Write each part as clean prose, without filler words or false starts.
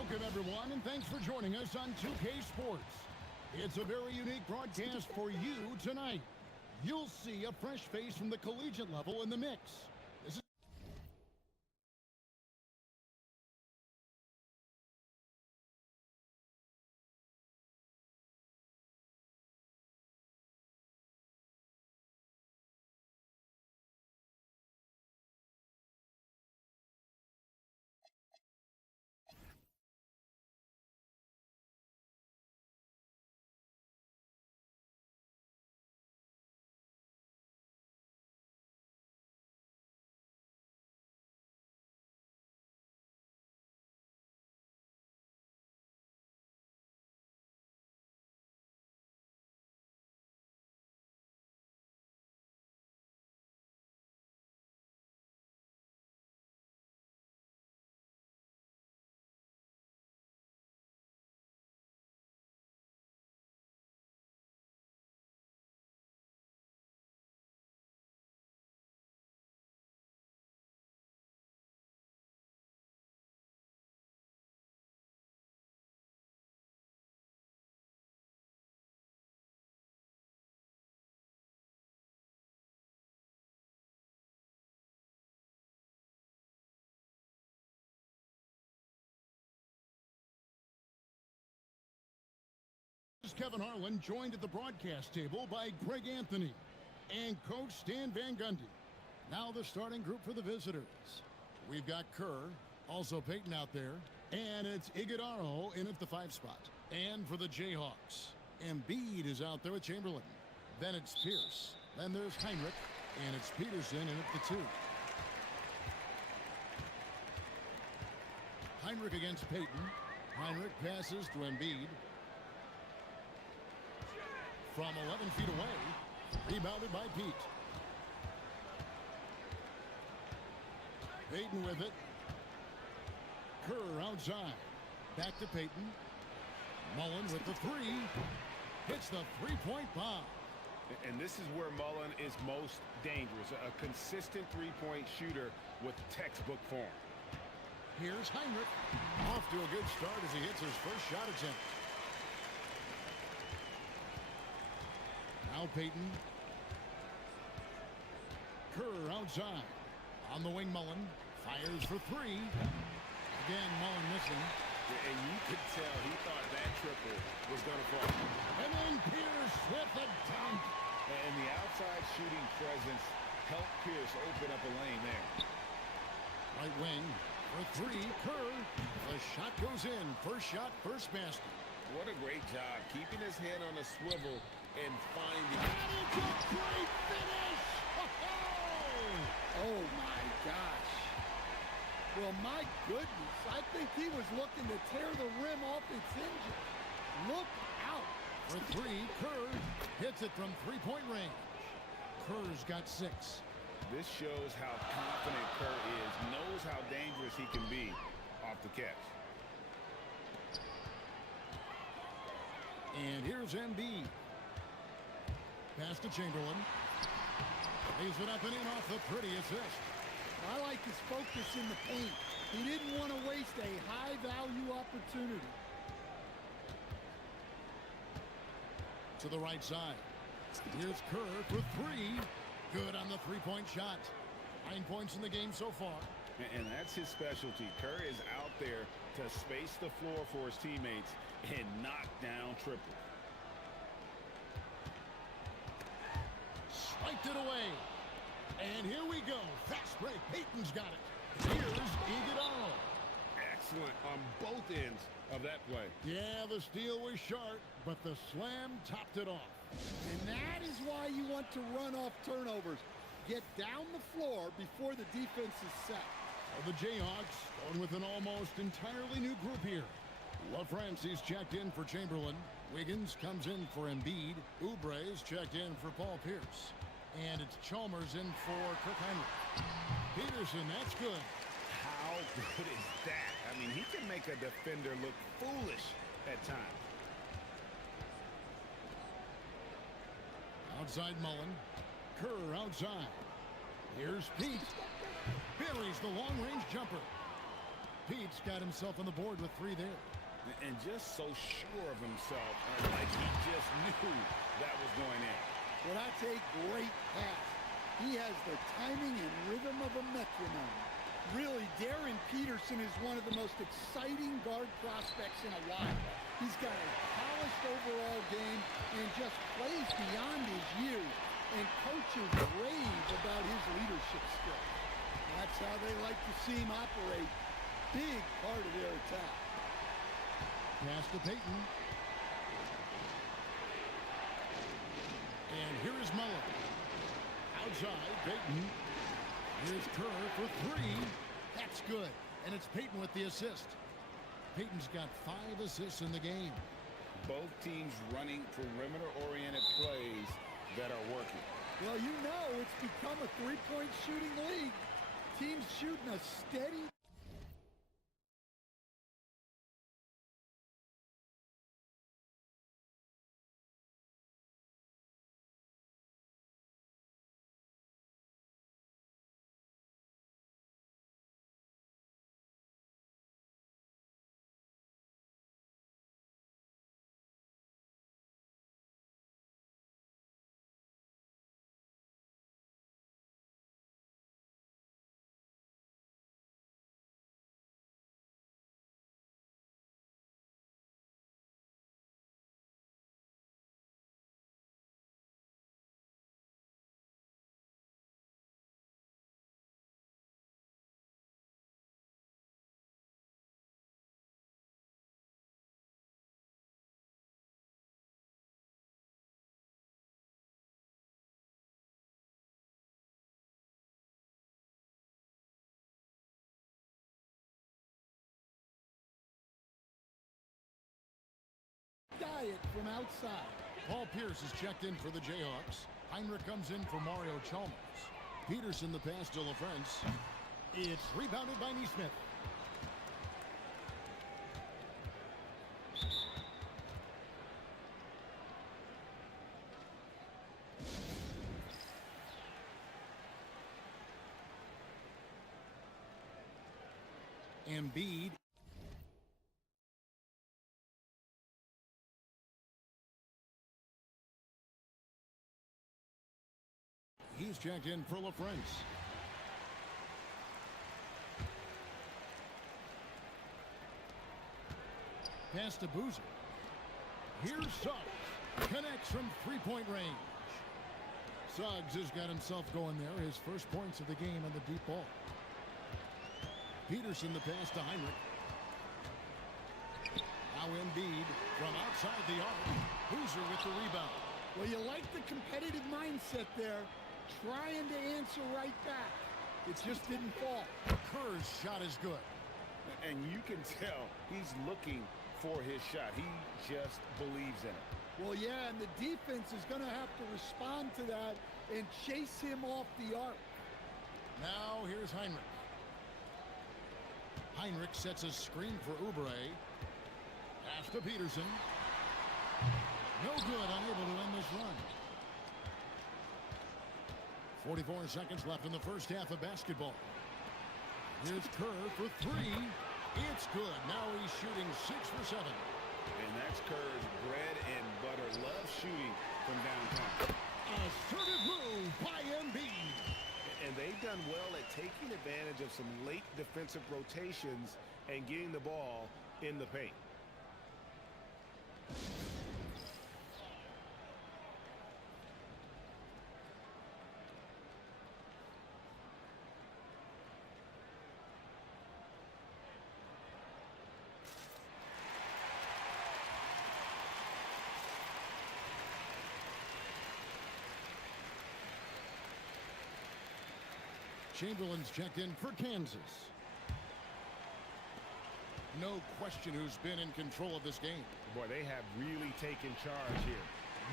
Welcome, everyone, and thanks for joining us on 2K Sports. It's a very unique broadcast for you tonight. You'll see a fresh face from the collegiate level in the mix. This is Kevin Harlan, joined at the broadcast table by Greg Anthony and Coach Stan Van Gundy. Now the starting group for the visitors. We've got Kerr, also Peyton out there, and it's Iguodala in at the 5 spot. And for the Jayhawks, Embiid is out there with Chamberlain. Then it's Pierce. Then there's Heinrich, and it's Peterson in at the 2. Heinrich against Peyton. Heinrich passes to Embiid. From 11 feet away, rebounded by Pete. Peyton with it. Kerr outside. Back to Peyton. Mullen with the 3. Hits the three-point bomb. And this is where Mullen is most dangerous. A consistent three-point shooter with textbook form. Here's Heinrich. Off to a good start as he hits his first shot attempt. Now Peyton. Kerr outside. On the wing, Mullen. Fires for 3. Again, Mullen missing. And you could tell he thought that triple was going to fall. And then Pierce with a dunk. And the outside shooting presence helped Pierce open up a lane there. Right wing for 3. Kerr. The shot goes in. First shot, first basket. What a great job keeping his head on a swivel and finding. And it's a great finish! Oh my gosh. Well, my goodness. I think he was looking to tear the rim off its hinges. Look out. For 3, Kerr hits it from three-point range. Kerr's got 6. This shows how confident Kerr is, knows how dangerous he can be off the catch. And here's Embiid. Pass to Chamberlain. Lays it up and in off the pretty assist. I like his focus in the paint. He didn't want to waste a high-value opportunity. To the right side. Here's Kerr for 3. Good on the three-point shot. 9 points in the game so far. And that's his specialty. Kerr is out there to space the floor for his teammates and knock down triple. Spiked it away. And here we go. Fast break. Peyton's got it. Here's Iguodala. Excellent on both ends of that play. Yeah, the steal was sharp, but the slam topped it off. And that is why you want to run off turnovers. Get down the floor before the defense is set. So the Jayhawks going with an almost entirely new group here. LaFrancie's checked in for Chamberlain. Wiggins comes in for Embiid. Oubre's checked in for Paul Pierce. And it's Chalmers in for Kirk Heinrich. Peterson, that's good. How good is that? I mean, he can make a defender look foolish at times. Outside Mullen. Kerr outside. Here's Pete. Buries the long-range jumper. Pete's got himself on the board with 3 there. And just so sure of himself, like he just knew that was going in. Well, that's a great pass. He has the timing and rhythm of a metronome. Really, Darren Peterson is one of the most exciting guard prospects in a while. He's got a polished overall game and just plays beyond his years. And coaches rave about his leadership skills. That's how they like to see him operate. Big part of their attack. Pass to Payton. And here is Muller. Outside, Payton. Here's Kerr for 3. That's good. And it's Payton with the assist. Payton's got 5 assists in the game. Both teams running perimeter-oriented plays that are working. Well, you know it's become a three-point shooting league. Teams shooting a steady... diet from outside. Paul Pierce is checked in for the Jayhawks. Heinrich comes in for Mario Chalmers. Peterson the pass to LaFrance. It's rebounded by Neesmith. Embiid. He's checked in for LaFrance. Pass to Boozer. Here's Suggs. Connects from three-point range. Suggs has got himself going there. His first points of the game on the deep ball. Peterson the pass to Heinrich. Now Embiid from outside the arc. Boozer with the rebound. Well, you like the competitive mindset there. Trying to answer right back. It just didn't fall. Kerr's shot is good. And you can tell he's looking for his shot. He just believes in it. Well, yeah, and the defense is going to have to respond to that and chase him off the arc. Now here's Heinrich. Heinrich sets a screen for Oubre. Pass to Peterson. No good, unable to end this run. 44 seconds left in the first half of basketball. Here's Kerr for 3. It's good. Now he's shooting 6 for 7. And that's Kerr's bread and butter. Love shooting from downtown. Assertive move by Embiid. And they've done well at taking advantage of some late defensive rotations and getting the ball in the paint. Chamberlain's checked in for Kansas. No question who's been in control of this game. Boy, they have really taken charge here.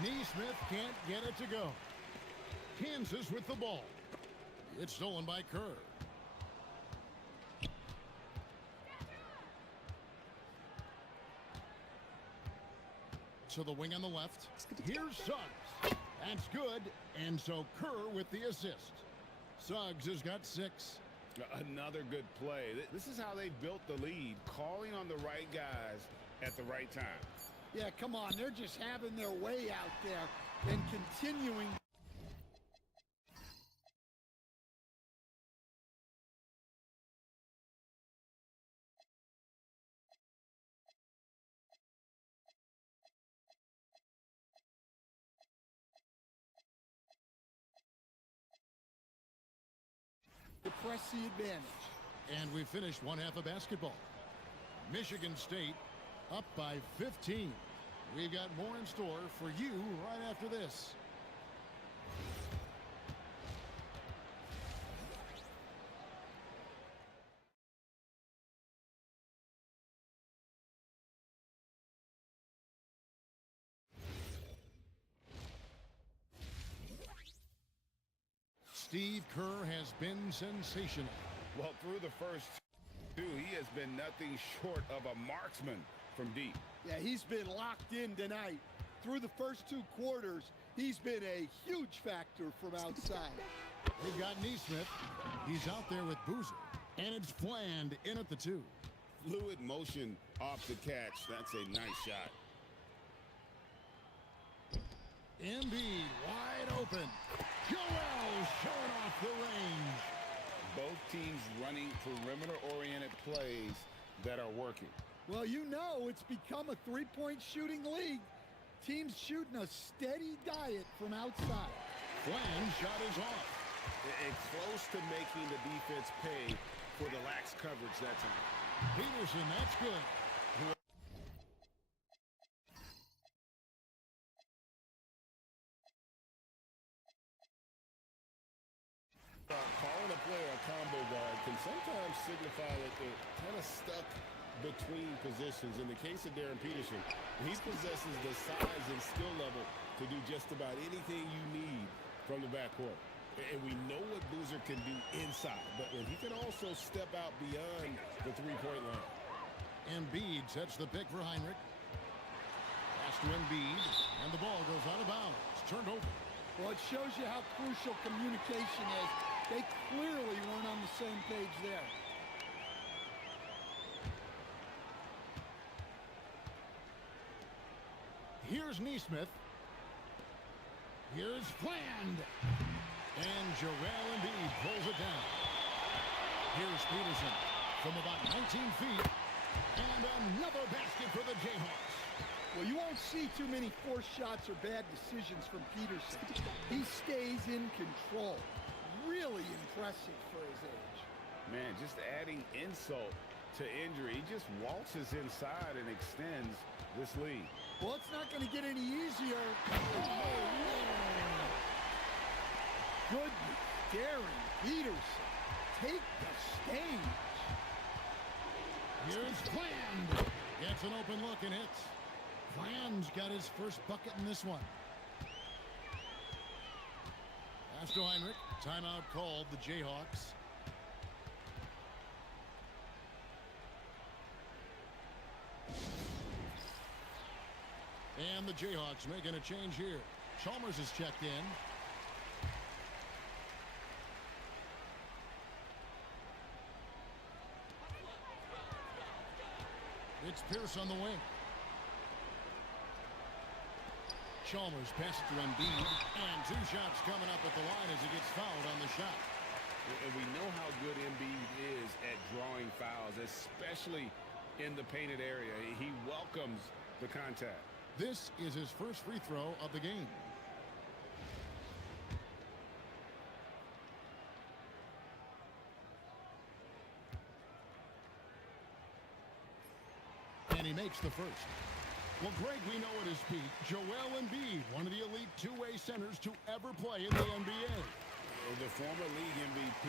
Neesmith can't get it to go. Kansas with the ball. It's stolen by Kerr. To the wing on the left. Here's Suggs. That's good. And so Kerr with the assist. Suggs has got 6. Another good play. This is how they built the lead, calling on the right guys at the right time. Yeah, come on. They're just having their way out there and continuing. To press the advantage. And we finished one half of basketball. Michigan State up by 15. We've got more in store for you right after this. Steve Kerr has been sensational. Well, through the first two, he has been nothing short of a marksman from deep. Yeah, he's been locked in tonight. Through the first two quarters, he's been a huge factor from outside. We've got Neesmith. He's out there with Boozer. And it's Bland in at the 2. Fluid motion off the catch. That's a nice shot. Embiid wide open. Joel showing off the range. Both teams running perimeter-oriented plays that are working. Well, you know it's become a three-point shooting league. Teams shooting a steady diet from outside. Bland's shot is off. And close to making the defense pay for the lax coverage that time. Peterson, that's good. Calling a player a combo guard can sometimes signify that they're kind of stuck between positions. In the case of Darren Peterson, he possesses the size and skill level to do just about anything you need from the backcourt. And we know what Boozer can do inside, but when he can also step out beyond the three-point line. Embiid sets the pick for Heinrich. Pass to Embiid, and the ball goes out of bounds. It's turned over. Well, it shows you how crucial communication is. They clearly weren't on the same page there. Here's Neesmith. Here's Bland. And Joel Embiid pulls it down. Here's Peterson from about 19 feet. And another basket for the Jayhawks. Well, you won't see too many forced shots or bad decisions from Peterson. He stays in control. Really impressive for his age. Man, just adding insult to injury. He just waltzes inside and extends this lead. Well, it's not going to get any easier. Goodness, Darren Peterson. Take the stage. Here's Bland. Gets an open look and hits. Bland's got his first bucket in this one. Pass to Heinrich. Timeout called, the Jayhawks. And the Jayhawks making a change here. Chalmers is checked in. It's Pierce on the wing. Chalmers passes to Embiid, and 2 shots coming up at the line as he gets fouled on the shot. And we know how good Embiid is at drawing fouls, especially in the painted area. He welcomes the contact. This is his first free throw of the game. And he makes the first. Well, Greg, we know at his peak, Joel Embiid, one of the elite two-way centers to ever play in the NBA. The former league MVP,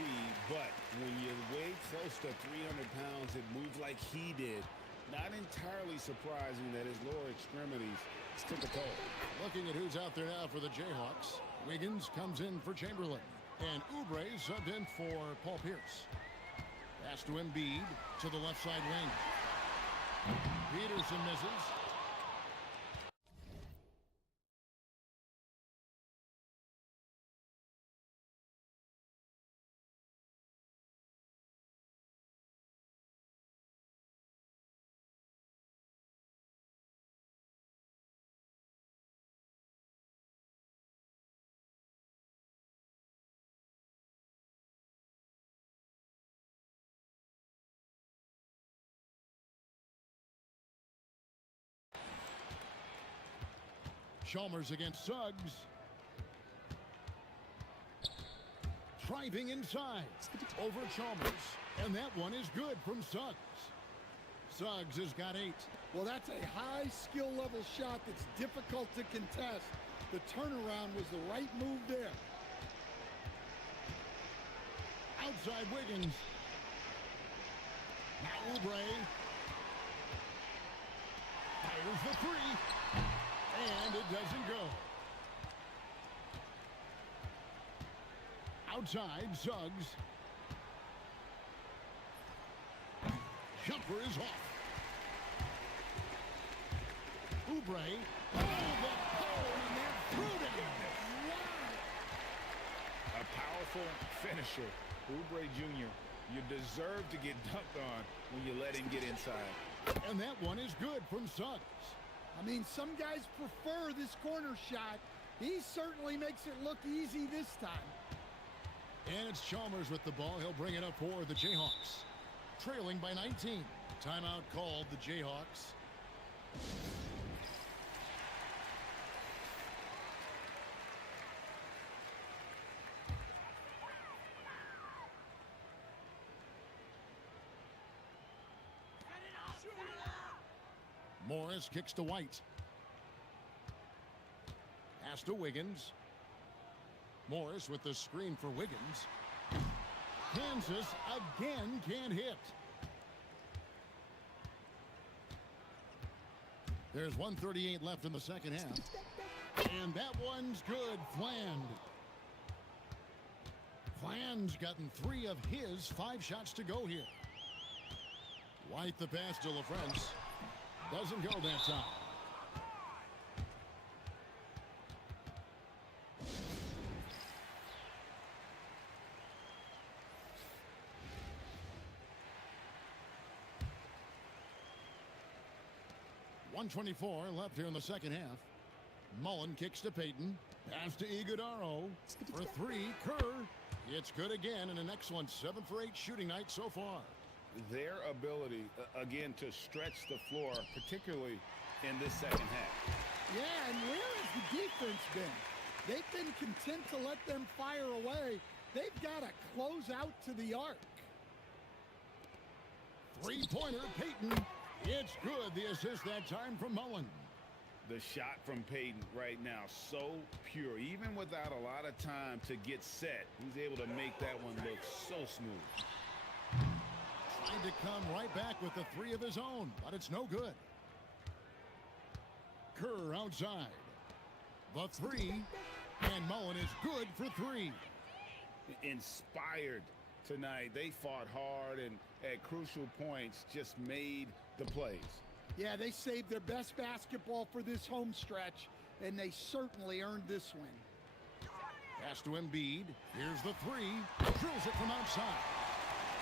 but when you weigh close to 300 pounds and move like he did, not entirely surprising that his lower extremities took a toll. Looking at who's out there now for the Jayhawks. Wiggins comes in for Chamberlain. And Oubre subbed in for Paul Pierce. Pass to Embiid to the left side wing. Peterson misses. Chalmers against Suggs. Driving inside. Over Chalmers. And that one is good from Suggs. Suggs has got 8. Well, that's a high skill level shot that's difficult to contest. The turnaround was the right move there. Outside Wiggins. Now Oubre. Fires the 3. And it doesn't go. Outside, Suggs. Jumper is off. Oubre. Oh, the pole, and they're through to him. A powerful finisher. Oubre Jr., you deserve to get dunked on when you let him get inside. And that one is good from Suggs. I mean, some guys prefer this corner shot. He certainly makes it look easy this time. And it's Chalmers with the ball. He'll bring it up for the Jayhawks. Trailing by 19. Timeout called the Jayhawks. Morris kicks to White. Pass to Wiggins. Morris with the screen for Wiggins. Kansas again can't hit. There's 1:38 left in the second half. And that one's good. Fland. Fland's gotten 3 of his 5 shots to go here. White the pass to LaFrance. Doesn't go that time. .124 left here in the second half. Mullen kicks to Payton. Pass to Iguodaro. For 3, Kerr. It's good again, and an excellent 7 for 8 shooting night so far. Their ability, again, to stretch the floor, particularly in this second half. Yeah, and where has the defense been? They've been content to let them fire away. They've got to close out to the arc. Three-pointer, Payton. It's good. The assist that time from Mullen. The shot from Payton right now, so pure. Even without a lot of time to get set, he's able to make that one look so smooth. Trying to come right back with the 3 of his own, but it's no good. Kerr outside. The 3, and Mullen is good for 3. Inspired tonight. They fought hard and at crucial points just made the plays. Yeah, they saved their best basketball for this home stretch, and they certainly earned this win. Pass to Embiid. Here's the 3. Drills it from outside.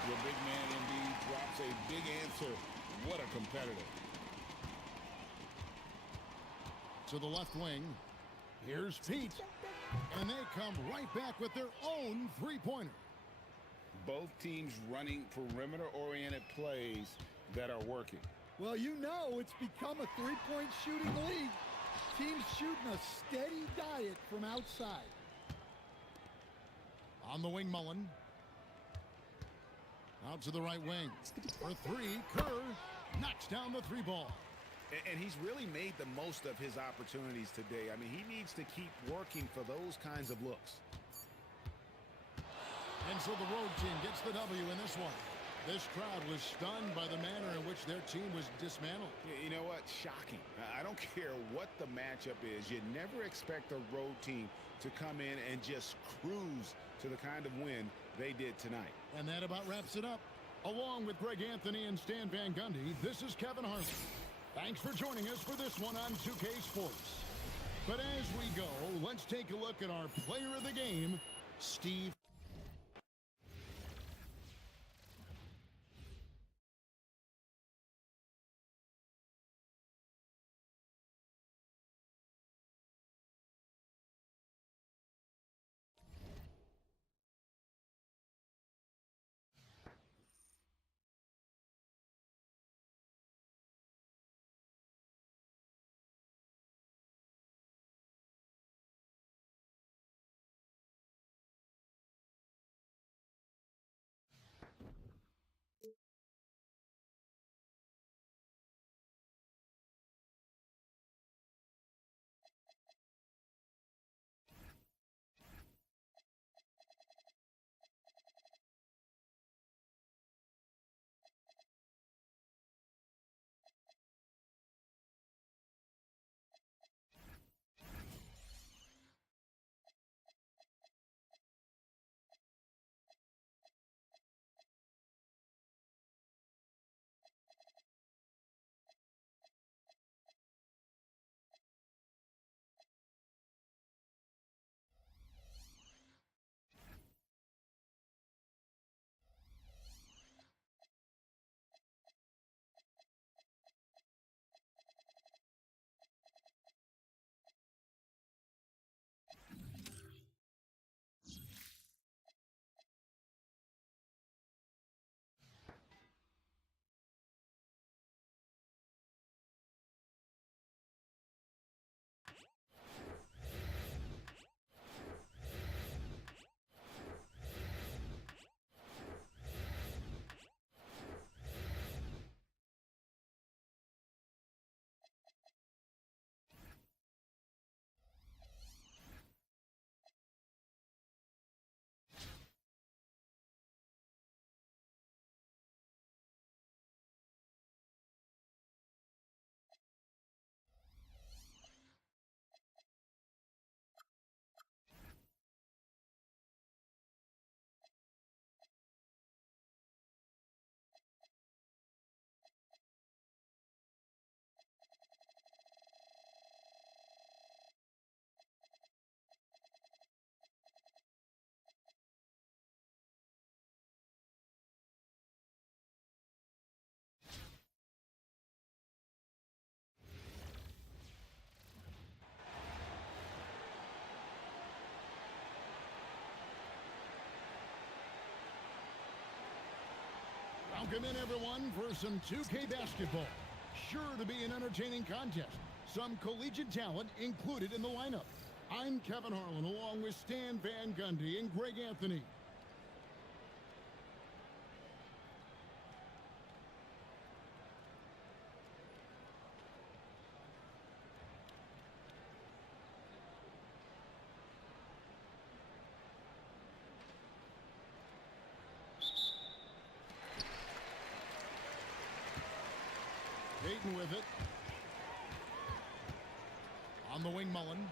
The big man Embiid drops a big answer. What a competitor. To the left wing. Here's Pete. And they come right back with their own 3-pointer. Both teams running perimeter-oriented plays that are working. Well, you know it's become a 3-point shooting league. Teams shooting a steady diet from outside. On the wing, Mullen. Out to the right wing. For 3, Kerr knocks down the 3 ball. And he's really made the most of his opportunities today. I mean, he needs to keep working for those kinds of looks. And so the road team gets the W in this one. This crowd was stunned by the manner in which their team was dismantled. You know what? Shocking. I don't care what the matchup is. You never expect a road team to come in and just cruise to the kind of win they did tonight. And that about wraps it up. Along with Greg Anthony and Stan Van Gundy, this is Kevin Harlan. Thanks for joining us for this one on 2K Sports. But as we go, let's take a look at our player of the game, Steve Welcome in, everyone, for some 2K basketball. Sure to be an entertaining contest. Some collegiate talent included in the lineup. I'm Kevin Harlan, along with Stan Van Gundy and Greg Anthony. Payton with it. On the wing, Mullen.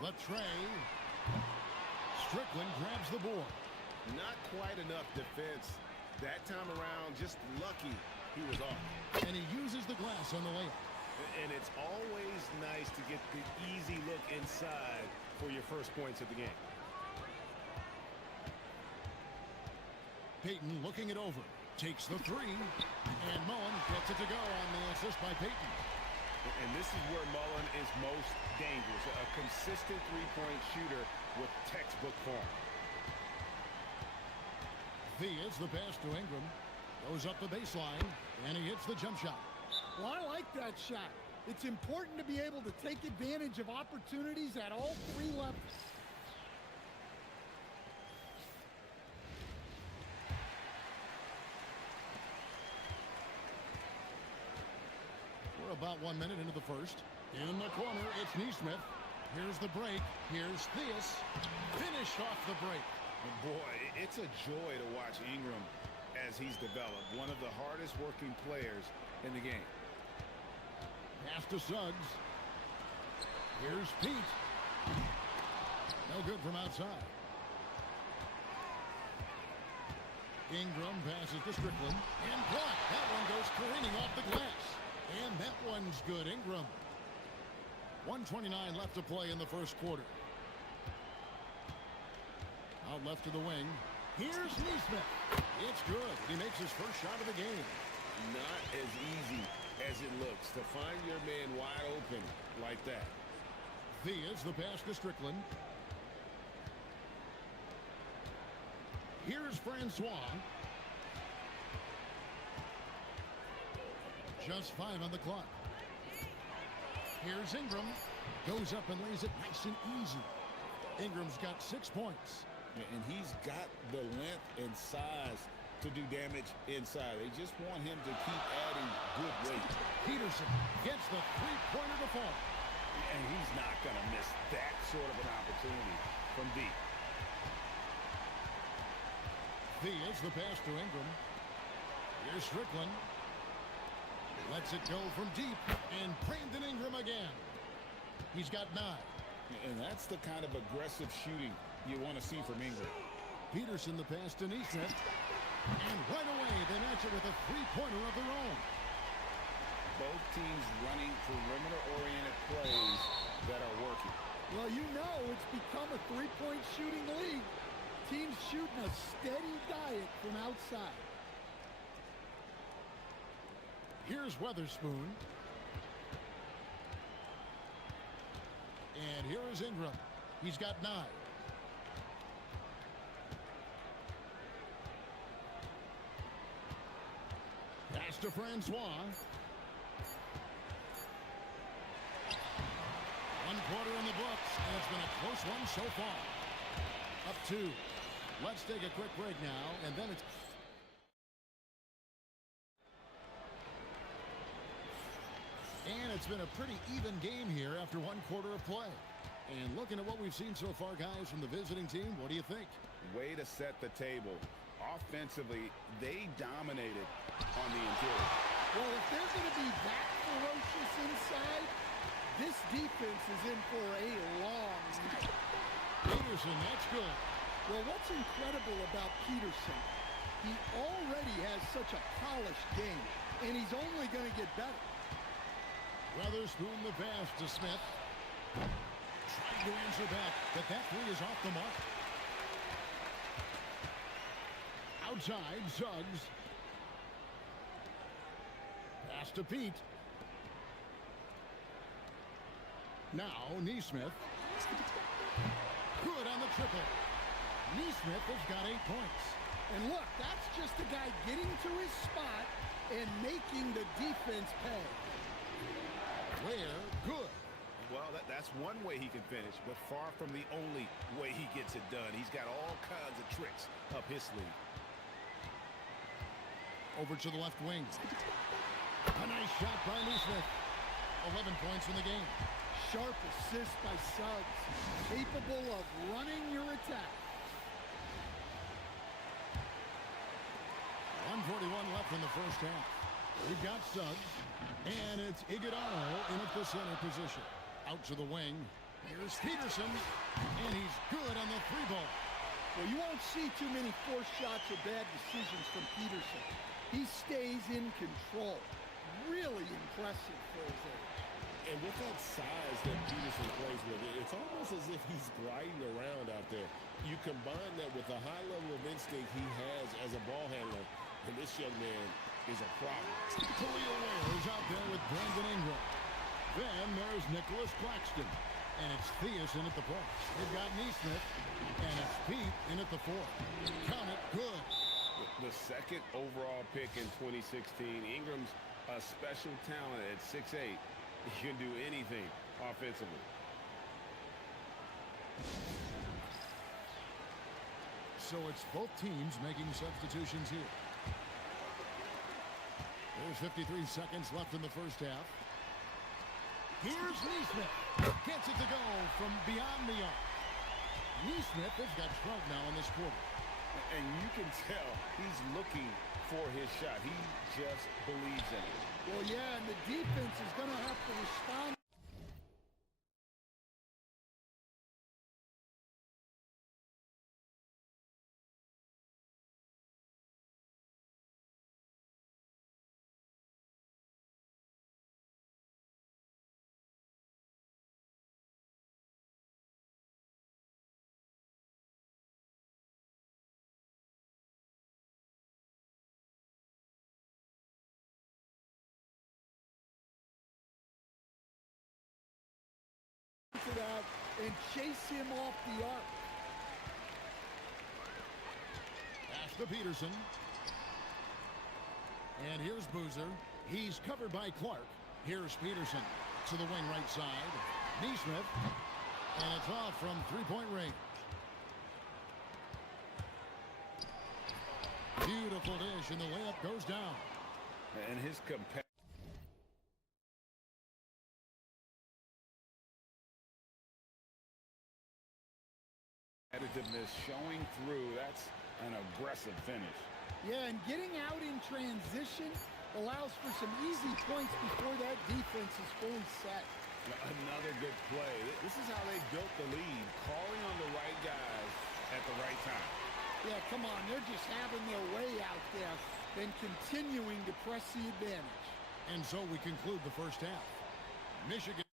Latrey. Strickland grabs the board. Not quite enough defense. That time around, just lucky he was off. And he uses the glass on the layup. And it's always nice to get the easy look inside for your first points of the game. Payton looking it over. Takes the three. And Mullen gets it to go on the assist by Payton. And this is where Mullen is most dangerous. A consistent three-point shooter with textbook form. Thea's the pass to Ingram. Goes up the baseline. And he hits the jump shot. Well, I like that shot. It's important to be able to take advantage of opportunities at all three levels. We're about 1 minute into the first. In the corner, it's Neesmith. Here's the break. Here's Theus. Finished off the break. And boy, it's a joy to watch Ingram as he's developed. One of the hardest working players in the game. Pass to Suggs. Here's Pete. No good from outside. Ingram passes to Strickland. And blocked. That one goes careening off the glass. And that one's good. Ingram. 1:29 left to play in the first quarter. Out left to the wing. Here's Neesmith. It's good. He makes his first shot of the game. Not as easy as it looks to find your man wide open like that. Thea's the pass to Strickland. Here's Francois. Just 5 on the clock. Here's Ingram. Goes up and lays it nice and easy. Ingram's got 6 points. And he's got the length and size to do damage inside. They just want him to keep adding good weight. Peterson gets the three-pointer to fall. And he's not going to miss that sort of an opportunity from deep. Thea's the pass to Ingram. Here's Strickland. Lets it go from deep. And Brandon Ingram again. He's got 9. And that's the kind of aggressive shooting you want to see from Ingram. Peterson the pass to Neesmith. And right away they match it with a three-pointer of their own. Both teams running perimeter-oriented plays that are working. Well, you know it's become a three-point shooting league. Teams shooting a steady diet from outside. Here's Weatherspoon. And here is Ingram. He's got 9. Pass to Francois. 1 quarter in the books, and it's been a close one so far. Up 2. Let's take a quick break now, and then it's... And it's been a pretty even game here after 1 quarter of play. And looking at what we've seen so far, guys, from the visiting team, what do you think? Way to set the table. Offensively, they dominated on the interior. Well, if they're going to be that ferocious inside, this defense is in for a long night. Peterson, that's good. Well, what's incredible about Peterson, he already has such a polished game, and he's only going to get better. Weatherspoon the pass to Smith. Trying to answer back, but that three is off the mark. Outside, Suggs. Pass to Pete. Now, Neesmith. Good on the triple. Neesmith has got 8 points. And look, that's just a guy getting to his spot and making the defense pay. Where good. Well, that's one way he can finish, but far from the only way he gets it done. He's got all kinds of tricks up his sleeve. Over to the left wing. A nice shot by Neesmith. 11 points in the game. Sharp assist by Suggs, capable of running your attack. 1:41 left in the first half. We've got Suggs, and it's Iguodala in at the center position. Out to the wing. Here's Peterson, and he's good on the three ball. Well, you won't see too many forced shots or bad decisions from Peterson. He stays in control. Really impressive for his age. And with that size that Peterson plays with, it's almost as if he's gliding around out there. You combine that with the high level of instinct he has as a ball handler, and this young man is a problem. Khalil Ware is out there with Brandon Ingram. Then there's Nicholas Claxton. And it's Theus in at the point. They've got Neesmith, and it's Pete in at the fourth. Count it, good. The second overall pick in 2016. Ingram's a special talent at 6'8". He can do anything offensively. So it's both teams making substitutions here. There's 53 seconds left in the first half. Here's Neesmith. Gets it to go from beyond the arc. Neesmith has got 12 now in this quarter. And you can tell he's looking for his shot. He just believes in it. Well, yeah, and the defense is going to have to respond. To that and chase him off the arc. Pass to Peterson. And here's Boozer. He's covered by Clark. Here's Peterson to the wing right side. Neesmith. And it's off from three-point range. Beautiful dish, and the layup goes down. And his competitiveness showing through. That's an aggressive finish. Yeah, and getting out in transition allows for some easy points before that defense is fully set. Another good play. This is how they built the lead, calling on the right guys at the right time. Yeah, come on, they're just having their way out there and continuing to press the advantage. And so we conclude the first half. Michigan.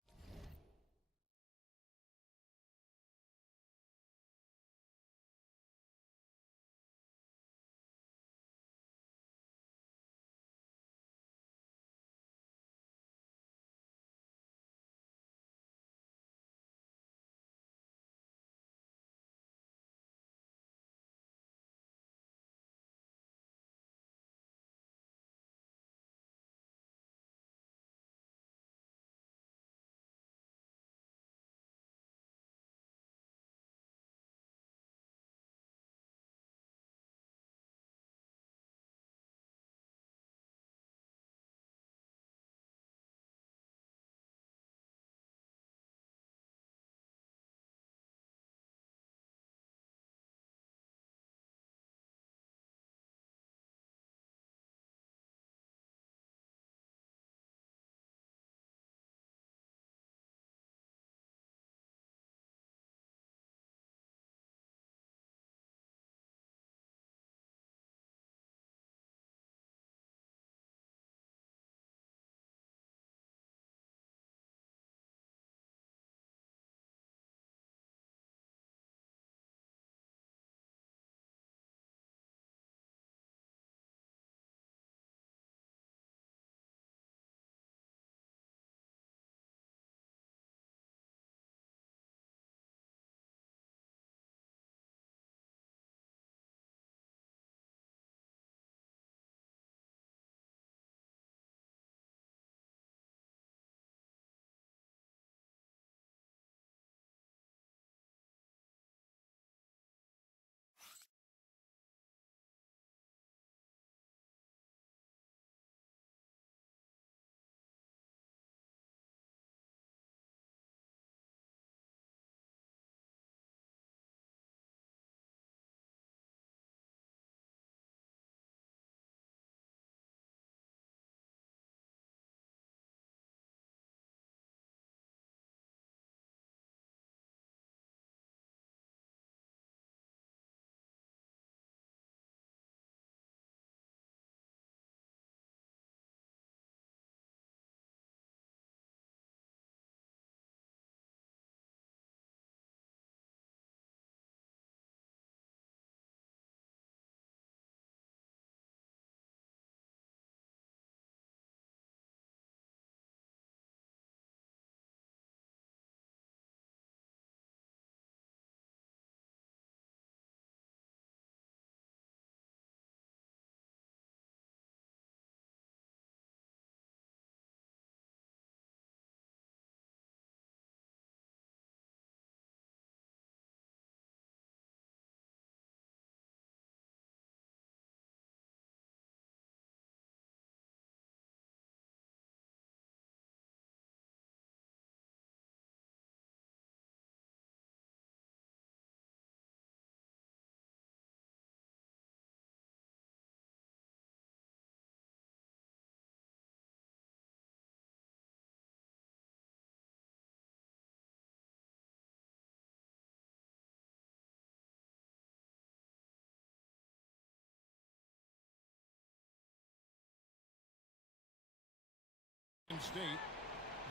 State.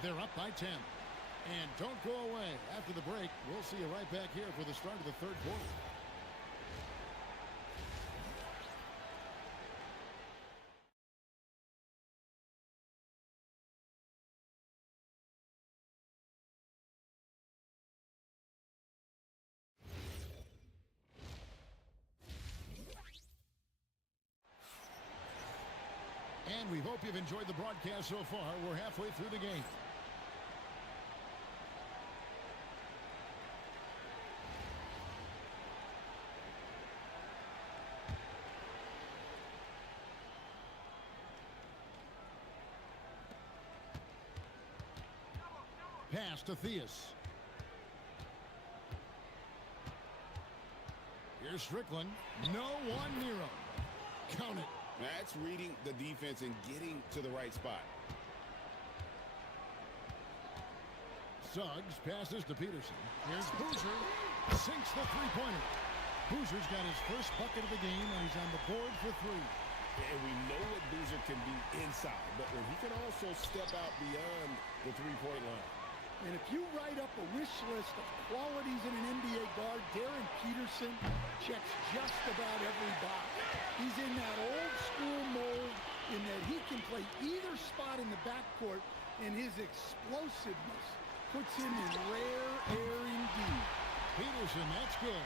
They're up by 10. And don't go away. After the break, we'll see you right back here for the start of the third quarter. And we hope you've enjoyed the broadcast so far. We're halfway through the game. Pass to Theus. Here's Strickland. No one near him. Count it. That's reading the defense and getting to the right spot. Suggs passes to Peterson. Here's Boozer. Sinks the three-pointer. Boozer's got his first bucket of the game, and he's on the board for three. And we know what Boozer can do inside, but when he can also step out beyond the three-point line. And if you write up a wish list of qualities in an NBA guard, Darren Peterson checks just about every box. He's in that old school mold in that he can play either spot in the backcourt, and his explosiveness puts him in rare air indeed. Peterson, that's good.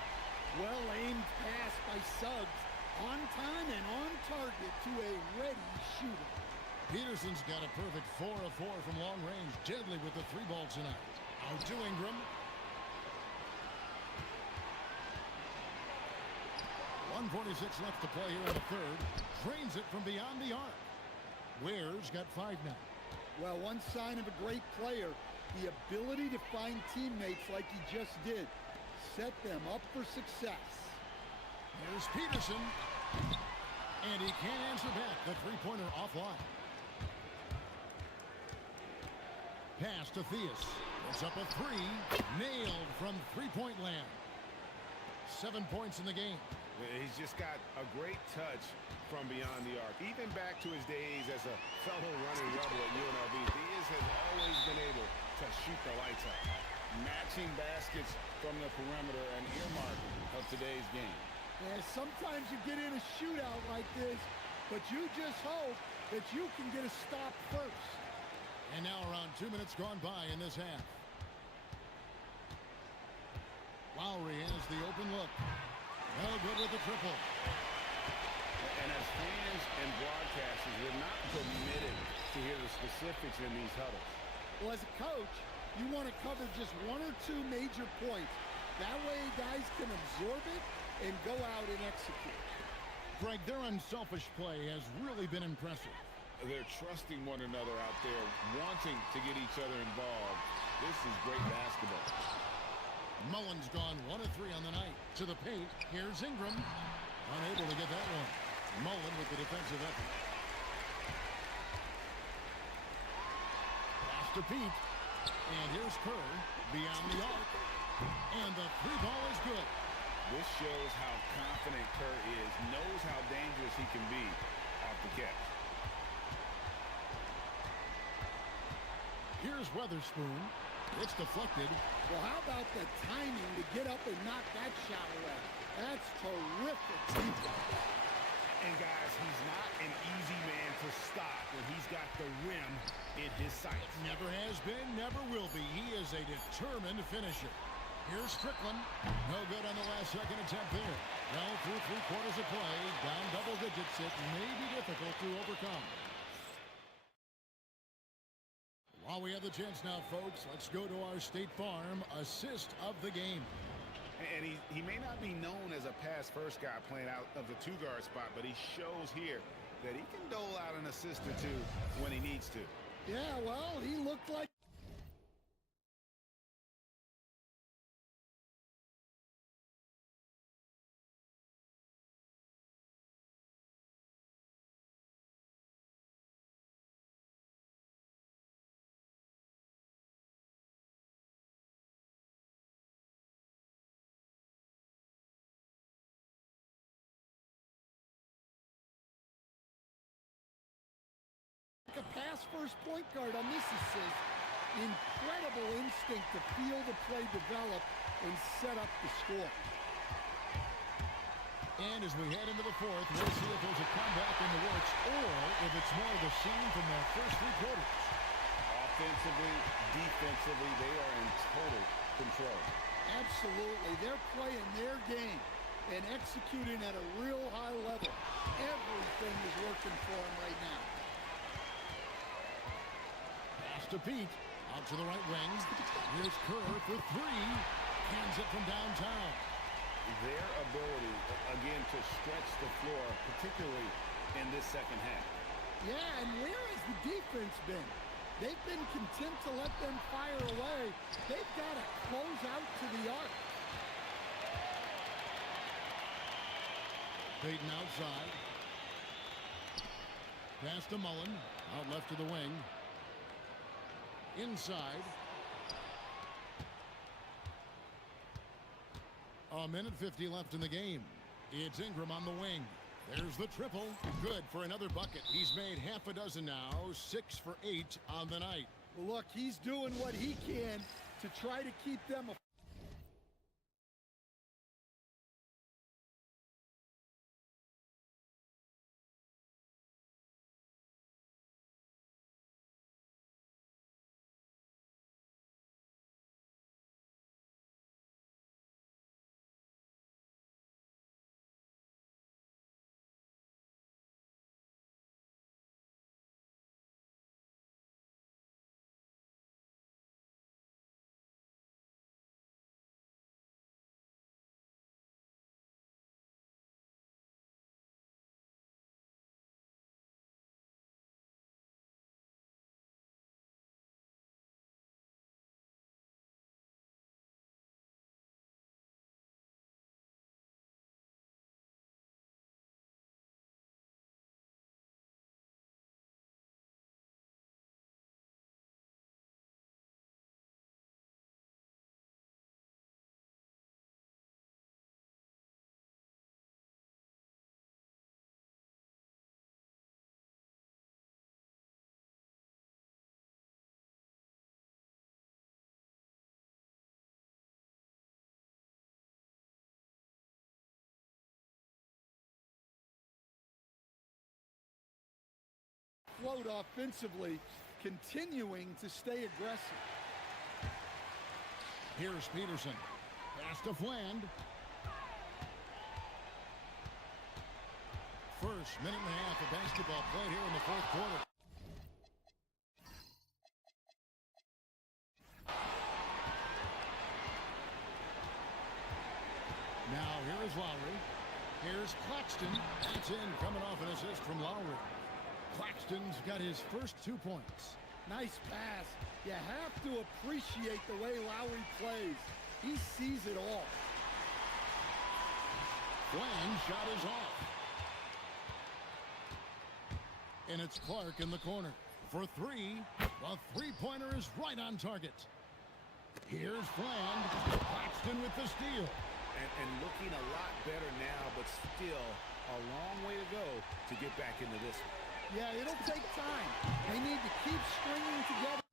Well-aimed pass by Suggs, on time and on target to a ready shooter. Peterson's got a perfect 4 of 4 from long range. Deadly with the three ball tonight. Out to Ingram. 1:46 left to play here in the third. Drains it from beyond the arc. Ware's got 5 now. Well, one sign of a great player, the ability to find teammates like he just did. Set them up for success. Here's Peterson. And he can't answer back. The three-pointer offline. Pass to Theus. It's up a three. Nailed from three-point land. 7 points in the game. He's just got a great touch from beyond the arc. Even back to his days as a fellow running rebel at UNLV, Theus has always been able to shoot the lights out. Matching baskets from the perimeter, an earmark of today's game. Yeah, sometimes you get in a shootout like this, but you just hope that you can get a stop first. And now around 2 minutes gone by in this half. Lowry has the open look. No good with the triple. And as fans and broadcasters, we're not permitted to hear the specifics in these huddles. Well, as a coach, you want to cover just 1 or 2 major points. That way guys can absorb it and go out and execute. Greg, their unselfish play has really been impressive. They're trusting one another out there, wanting to get each other involved. This is great basketball. Mullen's gone 1 of 3 on the night. To the paint, here's Ingram. Unable to get that one. Mullen with the defensive effort. Pass to Pete. And here's Kerr beyond the arc. And the three ball is good. This shows how confident Kerr is, knows how dangerous he can be off the catch. Here's Weatherspoon. It's deflected. Well, how about the timing to get up and knock that shot away? That's terrific defense. And guys, he's not an easy man to stop when he's got the rim in his sights. Never has been, never will be. He is a determined finisher. Here's Strickland. No good on the last second attempt there. Well, through 3 quarters of play, down double digits, it may be difficult to overcome. While we have the chance now, folks, let's go to our State Farm assist of the game. And he may not be known as a pass-first guy playing out of the 2-guard spot, but he shows here that he can dole out an assist or 2 when he needs to. Yeah, well, he looked like a pass class first point guard on this assist. Incredible instinct to feel the play develop and set up the score. And as we head into the fourth, we'll see if there's a comeback in the works or if it's more of the same from the first three quarters. Offensively, defensively, they are in total control. Absolutely. They're playing their game and executing at a real high level. Everything is working for them right now. Pass to Pete. Out to the right wing. Here's Kerr for three. Cans it from downtown. Their ability, again, to stretch the floor, particularly in this second half. Yeah, and where has the defense been? They've been content to let them fire away. They've got to close out to the arc. Payton outside. Pass to Mullen. Out left to the wing. Inside. A minute 50 left in the game. It's Ingram on the wing. There's the triple. Good for another bucket. He's made half a dozen now. 6 for 8 on the night. Well, look, he's doing what he can to try to keep them afloat. Offensively, continuing to stay aggressive. Here's Peterson. Pass to Fland. First minute and a half of basketball played here in the fourth quarter. Now here is Lowry. Here's Claxton. That's in, coming off an assist from Lowry. Claxton's got his first 2 points. Nice pass. You have to appreciate the way Lowry plays. He sees it all. Fland shot is off. And it's Clark in the corner. For three, the three-pointer is right on target. Here's Fland. Claxton with the steal. And looking a lot better now, but still a long way to go to get back into this one. Yeah, it'll take time. They need to keep stringing together.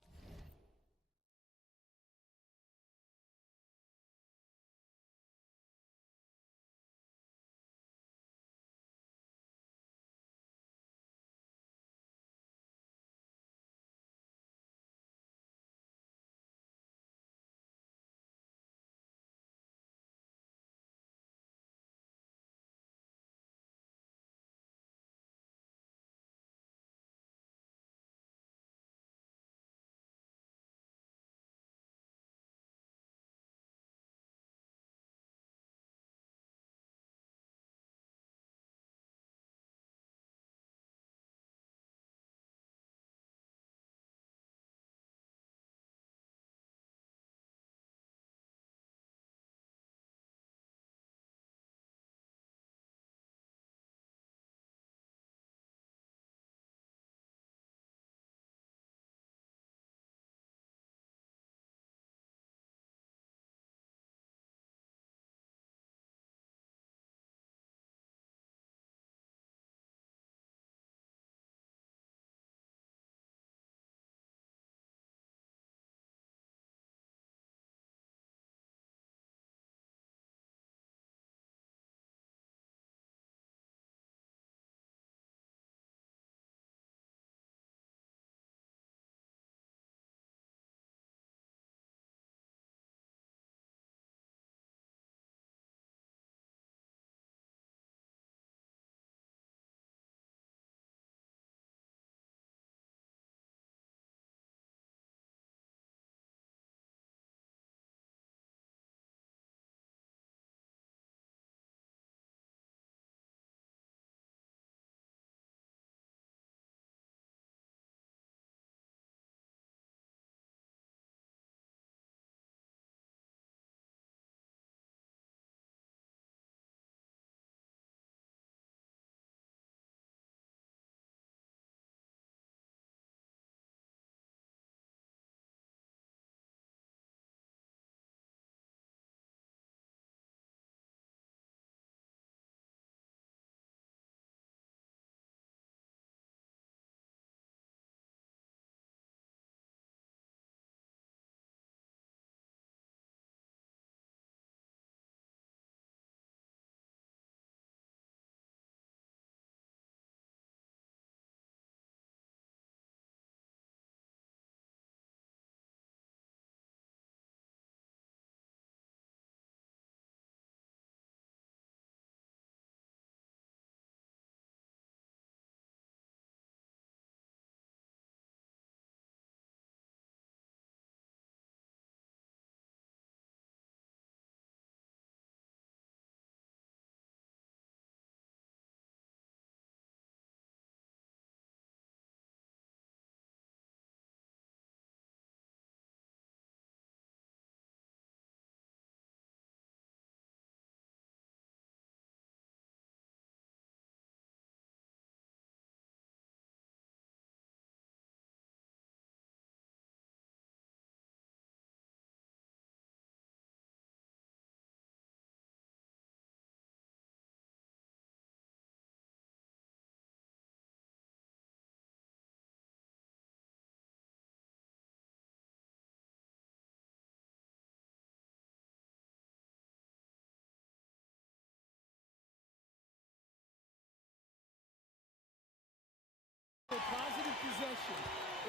possession.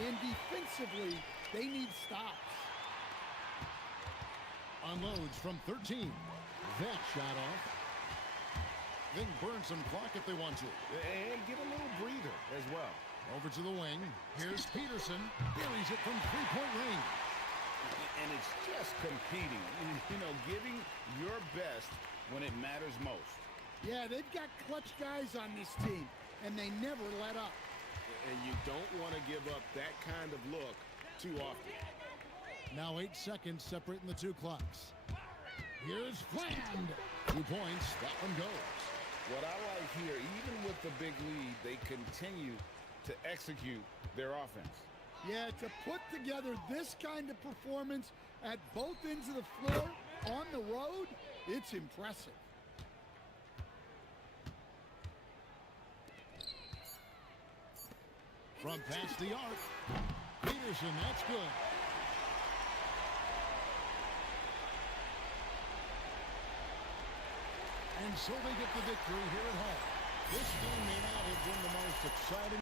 And defensively, they need stops. Unloads from 13. That shot off. Then burn some clock if they want to. And get a little breather as well. Over to the wing. Here's Peterson. Buries it from three-point range. And it's just competing. You know, giving your best when it matters most. Yeah, they've got clutch guys on this team, and they never let up. And you don't want to give up that kind of look too often. Now 8 seconds separating the two clocks. Here's Fland. 2 points. That one goes. What I like here, even with the big lead, they continue to execute their offense. Yeah, to put together this kind of performance at both ends of the floor on the road, it's impressive. From past the arc. Peterson, that's good. And so they get the victory here at home. This game may not have been the most exciting.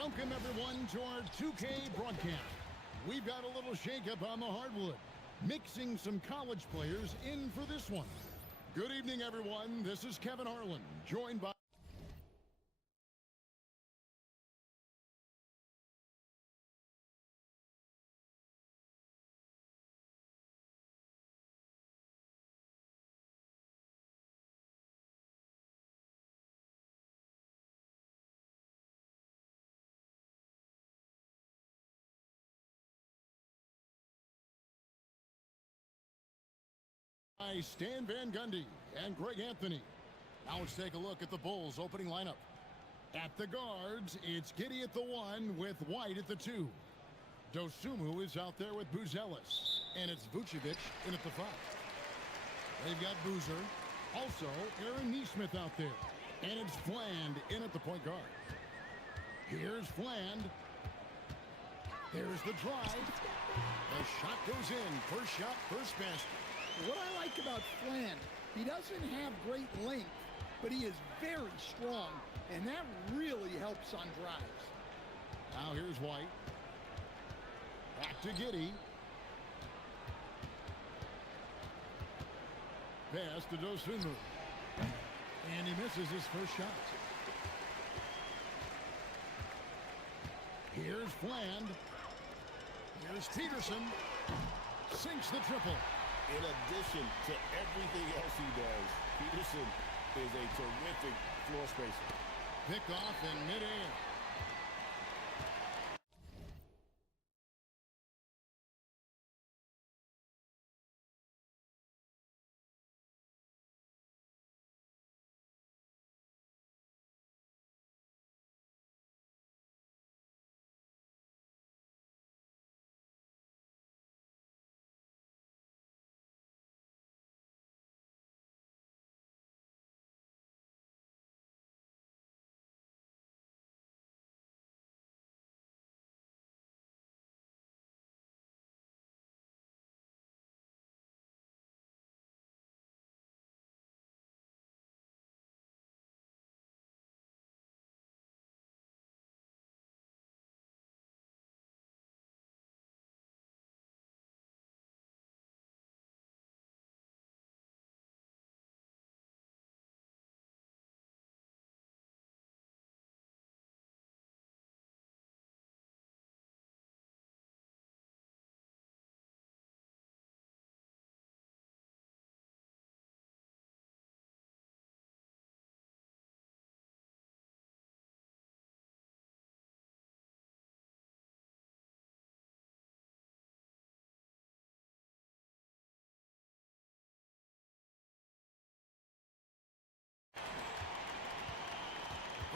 Welcome, everyone, to our 2K broadcast. We've got a little shakeup on the hardwood, mixing some college players in for this one. Good evening, everyone. This is Kevin Harlan, joined by Stan Van Gundy and Greg Anthony. Now let's take a look at the Bulls' opening lineup. At the guards, it's Giddey at the 1 with White at the 2. Dosunmu is out there with Buzelis, and it's Vucevic in at the 5. They've got Boozer, also Aaron Nesmith out there, and it's Fland in at the point guard. Here's Fland. There's the drive. The shot goes in. First shot, first basket. What I like about Fland, he doesn't have great length, but he is very strong, and that really helps on drives. Now here's White. Back to Giddey. Pass to Dosunmu. And he misses his first shot. Here's Fland. Here's Peterson. Sinks the triple. In addition to everything else he does, Peterson is a terrific floor spacer. Pick off in midair.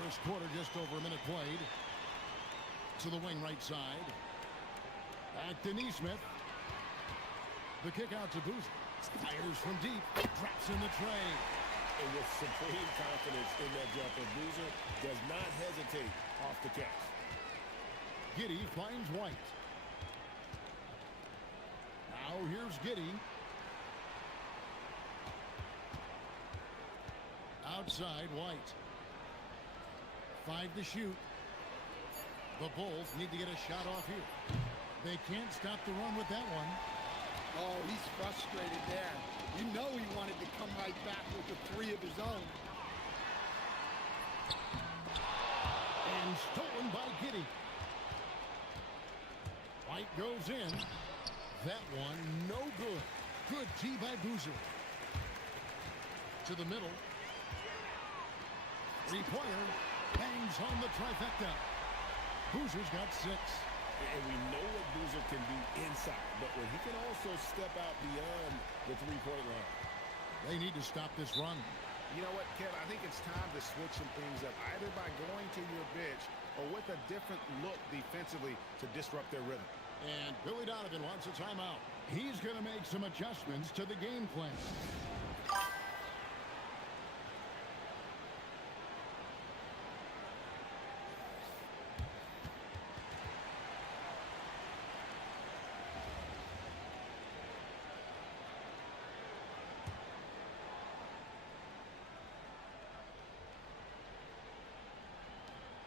First quarter, just over a minute played. To the wing right side. Back to Nesmith. The kick out to Boozer. Fires from deep. Drops in the tray. And with supreme confidence in that jumper, Boozer does not hesitate off the catch. Giddey finds White. Now here's Giddey. Outside, White. 5 to shoot. The Bulls need to get a shot off here. They can't stop the run with that one. Oh, he's frustrated there. You know he wanted to come right back with the 3 of his own. And stolen by Giddey. White goes in. That one, no good. Good T by Boozer. To the middle. Three-pointer. Bangs on the trifecta. Boozer's got 6. And we know what Boozer can do inside, but when he can also step out beyond the three-point line. They need to stop this run. You know what, Kev? I think it's time to switch some things up, either by going to your bench or with a different look defensively to disrupt their rhythm. And Billy Donovan wants a timeout. He's going to make some adjustments to the game plan.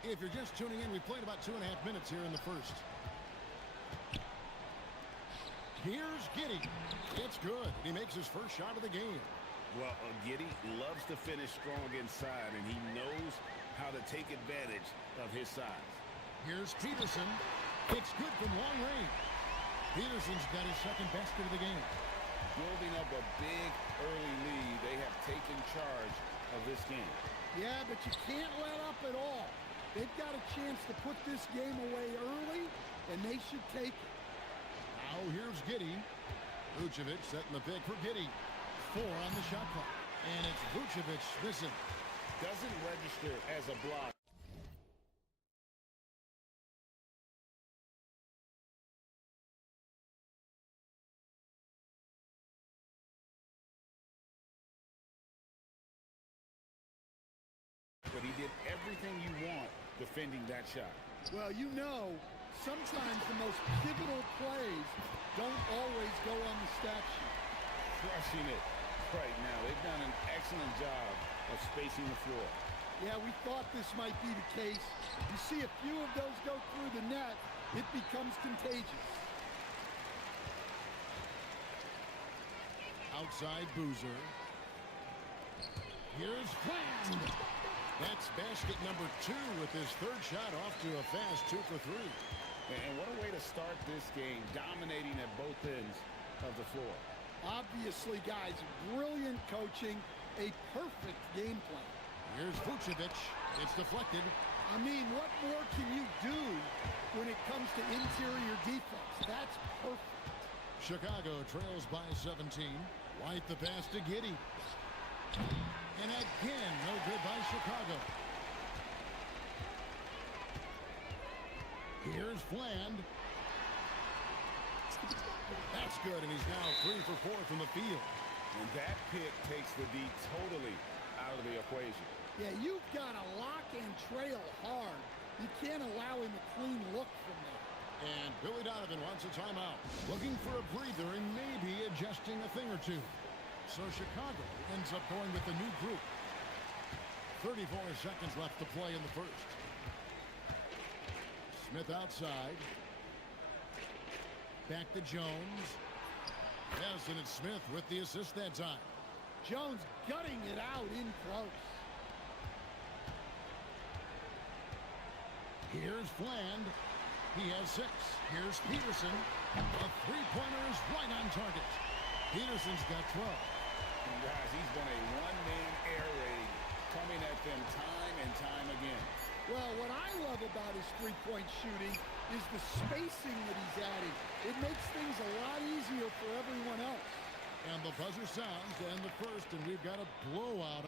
If you're just tuning in, we played about 2.5 minutes here in the first. Here's Giddey. It's good. He makes his first shot of the game. Well, Giddey loves to finish strong inside, and he knows how to take advantage of his size. Here's Peterson. It's good from long range. Peterson's got his second basket of the game. Building up a big early lead, they have taken charge of this game. Yeah, but you can't let up at all. They've got a chance to put this game away early, and they should take it. Now here's Giddey. Vucevic setting the pick for Giddey. 4 on the shot clock. And it's Vucevic missing. Doesn't register as a block. But he did everything you want defending that shot. Well, you know, sometimes the most pivotal plays don't always go on the stat sheet. Crushing it right now. They've done an excellent job of spacing the floor. Yeah, we thought this might be the case. You see a few of those go through the net, it becomes contagious. Outside Boozer. Here's Fland. That's basket number 2 with his third shot off to a fast 2 for 3. And what a way to start this game, dominating at both ends of the floor. Obviously, guys, brilliant coaching, a perfect game plan. Here's Vucevic. It's deflected. I mean, what more can you do when it comes to interior defense? That's perfect. Chicago trails by 17. White the pass to Giddey. And again, no good by Chicago. Here's Fland. That's good, and he's now 3 for 4 from the field. And that pick takes the D totally out of the equation. Yeah, you've got to lock and trail hard. You can't allow him a clean look from there. And Billy Donovan wants a timeout. Looking for a breather and maybe adjusting a thing or two. So Chicago ends up going with the new group. 34 seconds left to play in the first. Smith outside. Back to Jones. Yes, and it's Smith with the assist that time. Jones gutting it out in close. Here's Fland. He has 6. Here's Peterson. A three-pointer is right on target. Peterson's got 12. And guys, he's been a one-man air raid coming at them time and time again. Well, what I love about his three-point shooting is the spacing that he's added. It makes things a lot easier for everyone else. And the buzzer sounds to end the first, and we've got a blowout.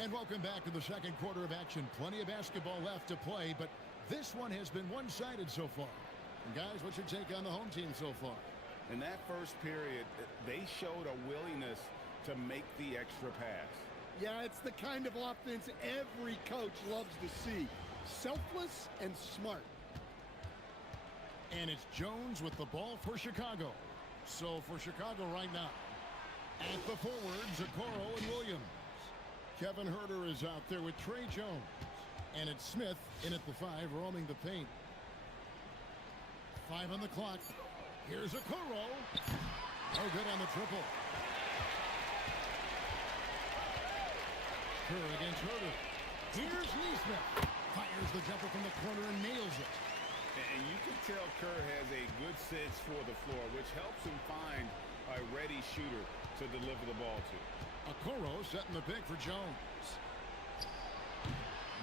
And welcome back to the second quarter of action. Plenty of basketball left to play, but this one has been one-sided so far. And guys, what's your take on the home team so far? In that first period, they showed a willingness to make the extra pass. Yeah, it's the kind of offense every coach loves to see. Selfless and smart. And it's Jones with the ball for Chicago. So for Chicago right now, at the forwards, Okoro and Williams. Kevin Huerter is out there with Trey Jones. And it's Smith in at the 5, roaming the paint. 5 on the clock. Here's Okoro. No good on the triple. Kerr against Huerter. Here's Nesmith. Fires the jumper from the corner and nails it. And you can tell Kerr has a good sense for the floor, which helps him find a ready shooter to deliver the ball to. Okoro setting the pick for Jones.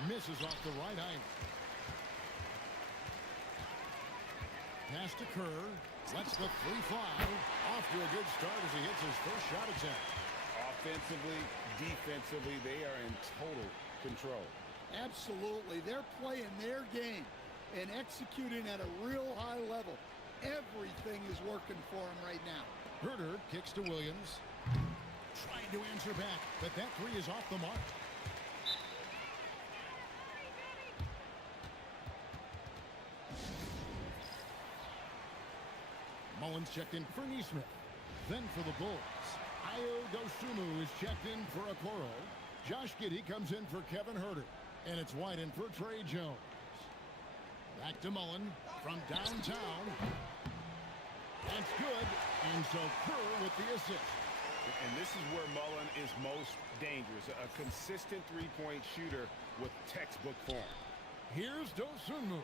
Misses off the right iron. Pass to Kerr. Lets the 3 fly. Off to a good start as he hits his first shot attempt. Offensively, defensively, they are in total control. Absolutely. They're playing their game and executing at a real high level. Everything is working for them right now. Huerter kicks to Williams. Trying to answer back, but that 3 is off the mark. Mullins checked in for Nesmith. Then for the Bulls, Ayo Dosunmu is checked in for Okoro. Josh Giddey comes in for Kevin Huerter. And it's White in for Trey Jones. Back to Mullen from downtown. That's good. And so Kerr with the assist. And this is where Mullen is most dangerous. A consistent three-point shooter with textbook form. Here's Dosunmu.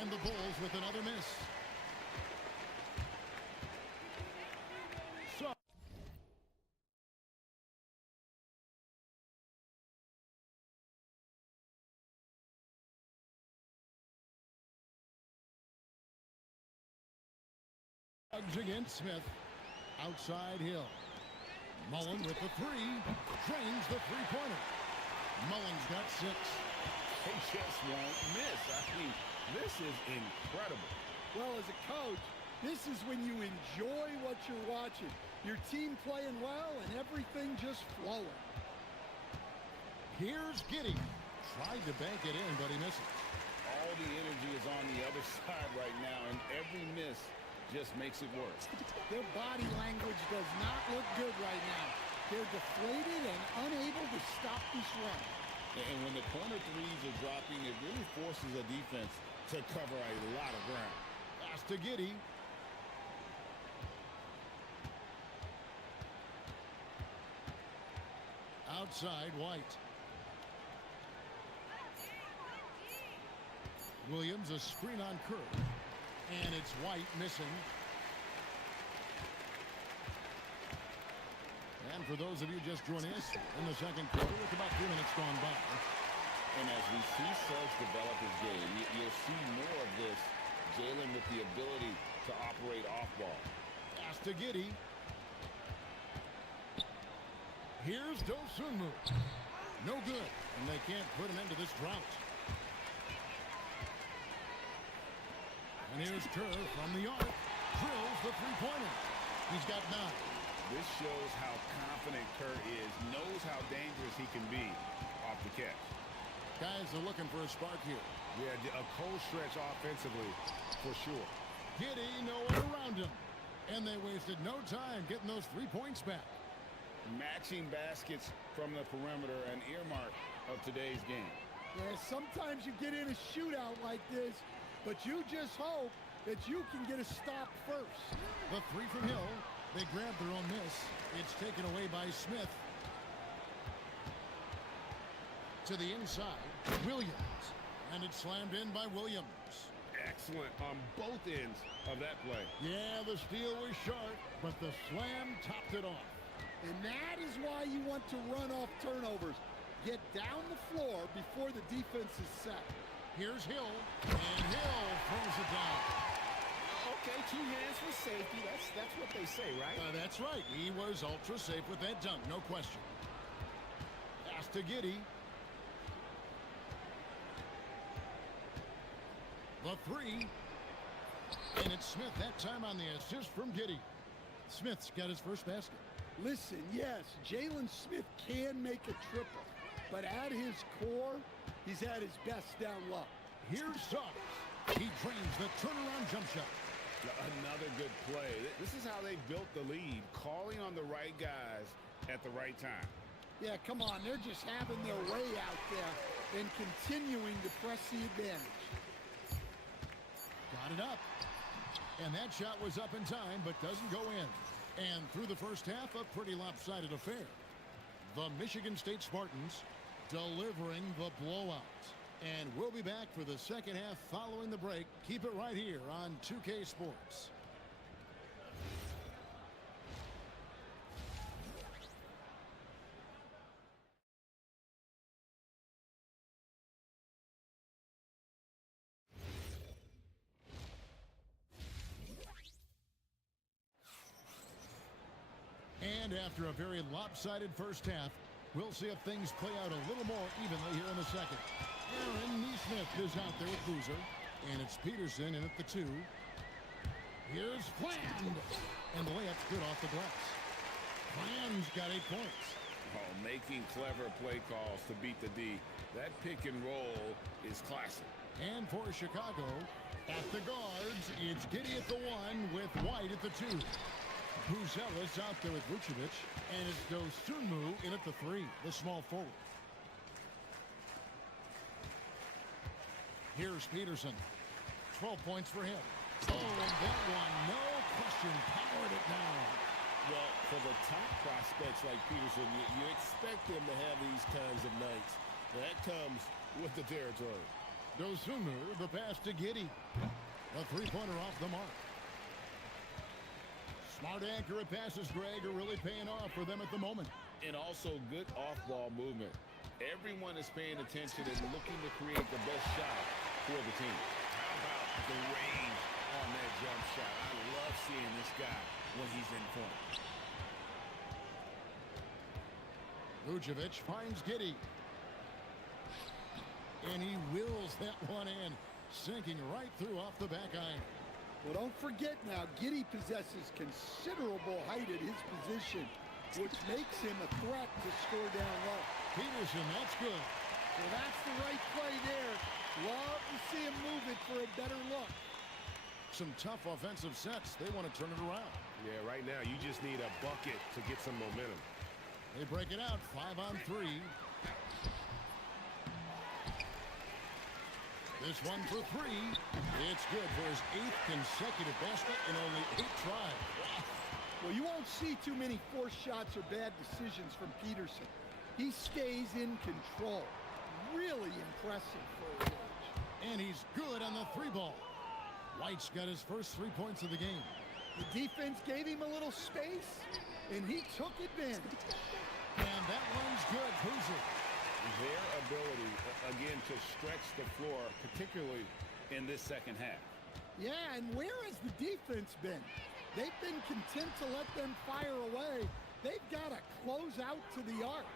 And the Bulls with another miss. So against Smith. Outside Hill. Mullen with the three. Drains the three-pointer. Mullen's got 6. They just won't miss. I mean, this is incredible. Well, as a coach, this is when you enjoy what you're watching. Your team playing well and everything just flowing. Here's Giddey. Tried to bank it in, but he misses. All the energy is on the other side right now, and every miss just makes it worse. Their body language does not look good right now. They're deflated and unable to stop this run. And when the corner threes are dropping, it really forces a defense to cover a lot of ground. Pass to Giddey. Outside White. Williams a screen on Kerr. And it's White missing. And for those of you just joining us in the second quarter, with about 2 minutes gone by. And as we see Suggs develop his game, you'll see more of this. Jalen with the ability to operate off ball. Pass to Giddey. Here's Dosunmu. No good. And they can't put an end to this drought. And here's Kerr from the arc. Drills the three-pointer. He's got 9. This shows how confident Kerr is, knows how dangerous he can be off the catch. Guys are looking for a spark here. Yeah, a cold stretch offensively for sure. Giddey nowhere around him. And they wasted no time getting those 3 points back. Matching baskets from the perimeter, an earmark of today's game. Yeah, sometimes you get in a shootout like this, but you just hope that you can get a stop first. The 3 from Hill. They grab their own miss. It's taken away by Smith. To the inside, Williams. And it's slammed in by Williams. Excellent on both ends of that play. Yeah, the steal was sharp, but the slam topped it off. And that is why you want to run off turnovers. Get down the floor before the defense is set. Here's Hill, and Hill throws it down. Okay, 2 hands for safety. That's what they say, right? That's right. He was ultra safe with that dunk, no question. Pass to Giddey. The 3. And it's Smith that time on the assist from Giddey. Smith's got his first basket. Listen, yes, Jalen Smith can make a triple, but at his core, he's at his best down low. Here's Suggs. He drains the turnaround jump shot. Another good play. This is how they built the lead, calling on the right guys at the right time. Yeah, come on. They're just having their way out there and continuing to press the advantage. Got it up. And that shot was up in time, but doesn't go in. And through the first half, a pretty lopsided affair. The Michigan State Spartans delivering the blowout. And we'll be back for the second half following the break. Keep it right here on 2K Sports. And after a very lopsided first half, we'll see if things play out a little more evenly here in the second. Aaron Nesmith is out there with Boozer. And it's Peterson in at the 2. Here's Fland. And the layup's good off the glass. Fland's got 8 points. Oh, making clever play calls to beat the D. That pick and roll is classic. And for Chicago, at the guards, it's Giddey at the 1 with White at the 2. Buzelis out there with Vucevic, and it's Dosunmu in at the 3, the small forward. Here's Peterson. 12 points for him. Oh, and that one, no question, powered it down. Well, for the top prospects like Peterson, you expect them to have these kinds of nights. That comes with the territory. Dosunmu, the pass to Giddey. A three-pointer off the mark. Smart, accurate passes, Greg, are really paying off for them at the moment. And also good off-ball movement. Everyone is paying attention and looking to create the best shot for the team. How about the range on that jump shot? I love seeing this guy when he's in form. Vucevic finds Giddey. And he wills that one in, sinking right through off the back iron. Well, don't forget now, Giddey possesses considerable height at his position, which makes him a threat to score down low. Peterson, that's good. Well, that's the right play there. Love to see him move it for a better look. Some tough offensive sets. They want to turn it around. Yeah, right now you just need a bucket to get some momentum. They break it out, 5-on-3. This one for 3. It's good for his 8th consecutive basket in only 8 tries. Well, you won't see too many forced shots or bad decisions from Peterson. He stays in control. Really impressive for his age. And he's good on the 3-ball. White's got his first 3 points of the game. The defense gave him a little space, and he took advantage. And that one's good, Boozer. Their ability, again, to stretch the floor, particularly in this second half. Yeah, and where has the defense been? They've been content to let them fire away. They've got to close out to the arc.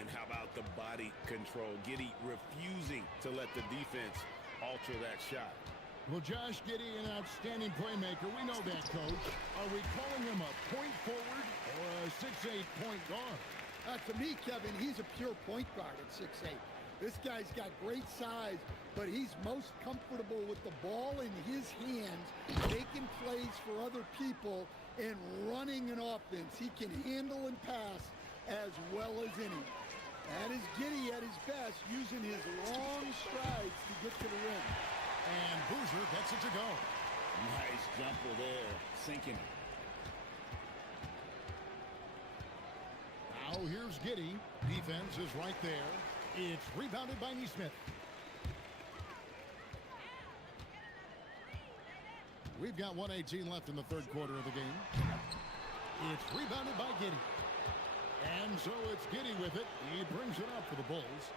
And how about the body control? Giddey refusing to let the defense alter that shot. Well, Josh Giddey, an outstanding playmaker. We know that, Coach. Are we calling him a point forward or a 6'8" point guard? To me, Kevin, he's a pure point guard at 6'8". This guy's got great size, but he's most comfortable with the ball in his hands, making plays for other people and running an offense. He can handle and pass as well as any. That is Giddey at his best, using his long strides to get to the rim. And Boozer gets it to go. Nice jumper there, sinking it. Now here's Giddey. Defense is right there. It's rebounded by Neesmith. We've got 1:18 left in the third quarter of the game. It's rebounded by Giddey. And so it's Giddey with it. He brings it up for the Bulls.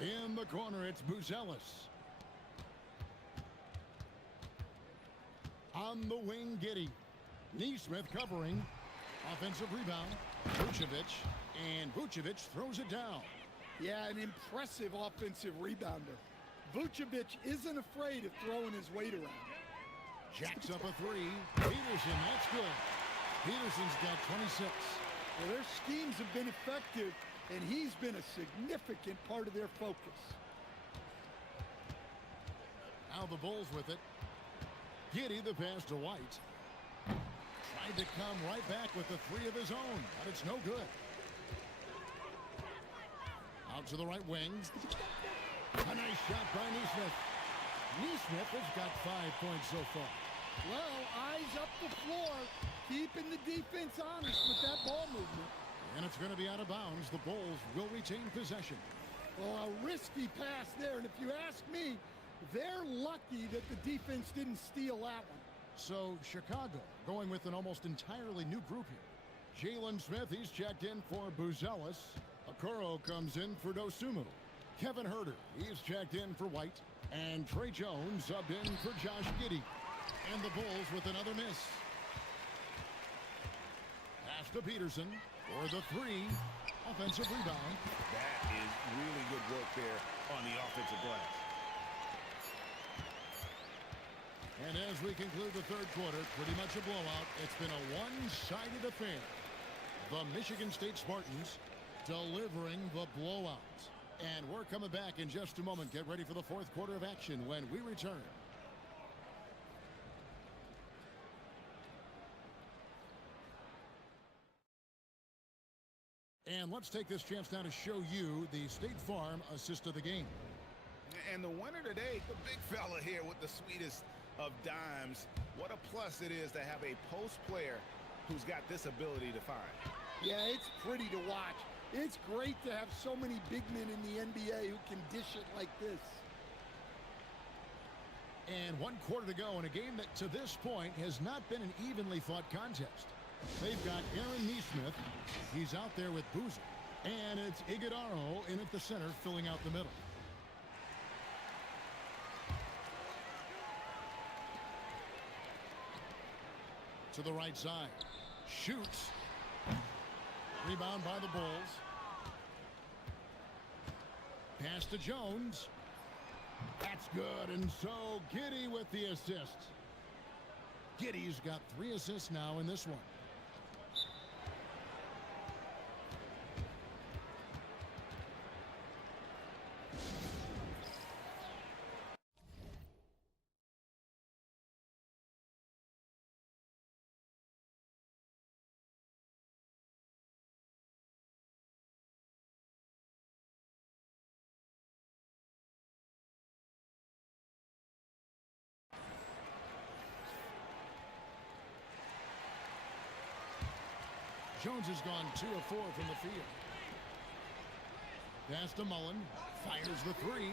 In the corner, it's Buzelis. On the wing, Giddey. Neesmith covering. Offensive rebound. Vucevic. And Vucevic throws it down. Yeah, an impressive offensive rebounder. Vucevic isn't afraid of throwing his weight around. Jacks up a 3. Peterson, that's good. Peterson's got 26. Well, their schemes have been effective, and he's been a significant part of their focus. Now the Bulls with it. Giddey, the pass to White. Tried to come right back with the 3 of his own, but it's no good. Out to the right wing. A nice shot by Neesmith. Neesmith has got 5 points so far. Well, eyes up the floor, keeping the defense honest with that ball movement. And it's going to be out of bounds. The Bulls will retain possession. Well, a risky pass there, and if you ask me, they're lucky that the defense didn't steal that one. So Chicago going with an almost entirely new group here. Jalen Smith, he's checked in for Buzelis. Okoro comes in for Dosunmu. Kevin Huerter, he's checked in for White. And Trey Jones subbed in for Josh Giddey. And the Bulls with another miss. Pass to Peterson for the 3. Offensive rebound. That is really good work there on the offensive glass. And as we conclude the third quarter, pretty much a blowout. It's been a one-sided affair. The Michigan State Spartans delivering the blowout. And we're coming back in just a moment. Get ready for the fourth quarter of action when we return. And let's take this chance now to show you the State Farm assist of the game. And the winner today, the big fella here with the sweetest of dimes. What a plus it is to have a post player who's got this ability to find. Yeah, it's pretty to watch. It's great to have so many big men in the NBA who can dish it like this. And 1 quarter to go in a game that to this point has not been an evenly fought contest. They've got Aaron Nesmith. He's out there with Boozer. And it's Iguodaro in at the center filling out the middle. To the right side. Shoots. Rebound by the Bulls. Pass to Jones. That's good. And so Giddey with the assist. Giddey's got 3 assists now in this one. Jones has gone 2 of 4 from the field. Pass to Mullen. Fires the 3.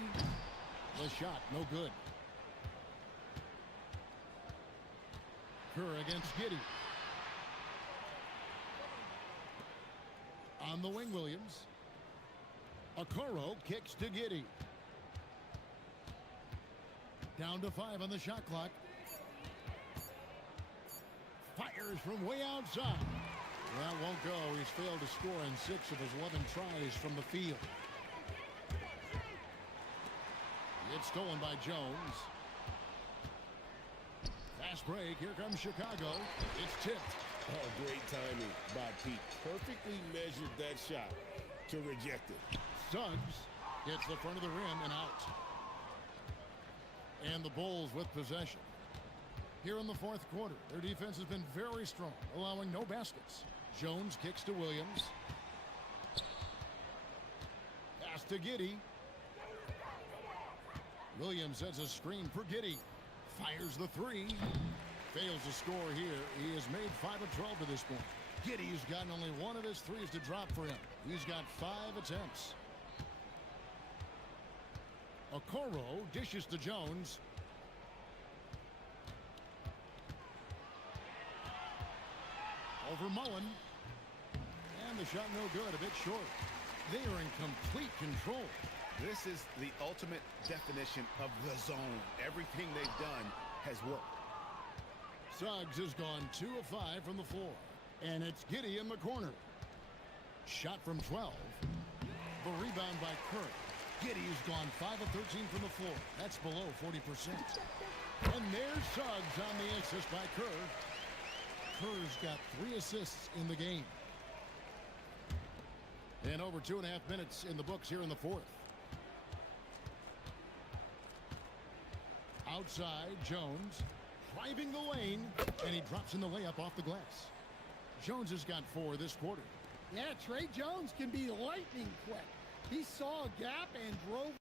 The shot, no good. Kerr against Giddey. On the wing, Williams. Okoro kicks to Giddey. Down to 5 on the shot clock. Fires from way outside. That won't go. He's failed to score in 6 of his 11 tries from the field. It's stolen by Jones. Fast break. Here comes Chicago. It's tipped. Oh, great timing by Pete. Perfectly measured that shot to reject it. Suggs hits the front of the rim and out. And the Bulls with possession. Here in the 4th quarter, their defense has been very strong, allowing no baskets. Jones kicks to Williams. Pass to Giddey. Williams sets a screen for Giddey. Fires the 3. Fails to score here. He has made 5 of 12 to this point. Giddey's gotten only 1 of his 3s to drop for him. He's got 5 attempts. Okoro dishes to Jones. Over Mullen. And the shot no good, a bit short. They are in complete control. This is the ultimate definition of the zone. Everything they've done has worked. Suggs has gone 2 of 5 from the floor. And it's Giddey in the corner. Shot from 12. The rebound by Kerr. Giddey's gone 5 of 13 from the floor. That's below 40%. And there's Suggs on the assist by Kerr. Kerr's got 3 assists in the game. And over 2.5 minutes in the books here in the 4th. Outside, Jones driving the lane, and he drops in the layup off the glass. Jones has got 4 this quarter. Yeah, Trey Jones can be lightning quick. He saw a gap and drove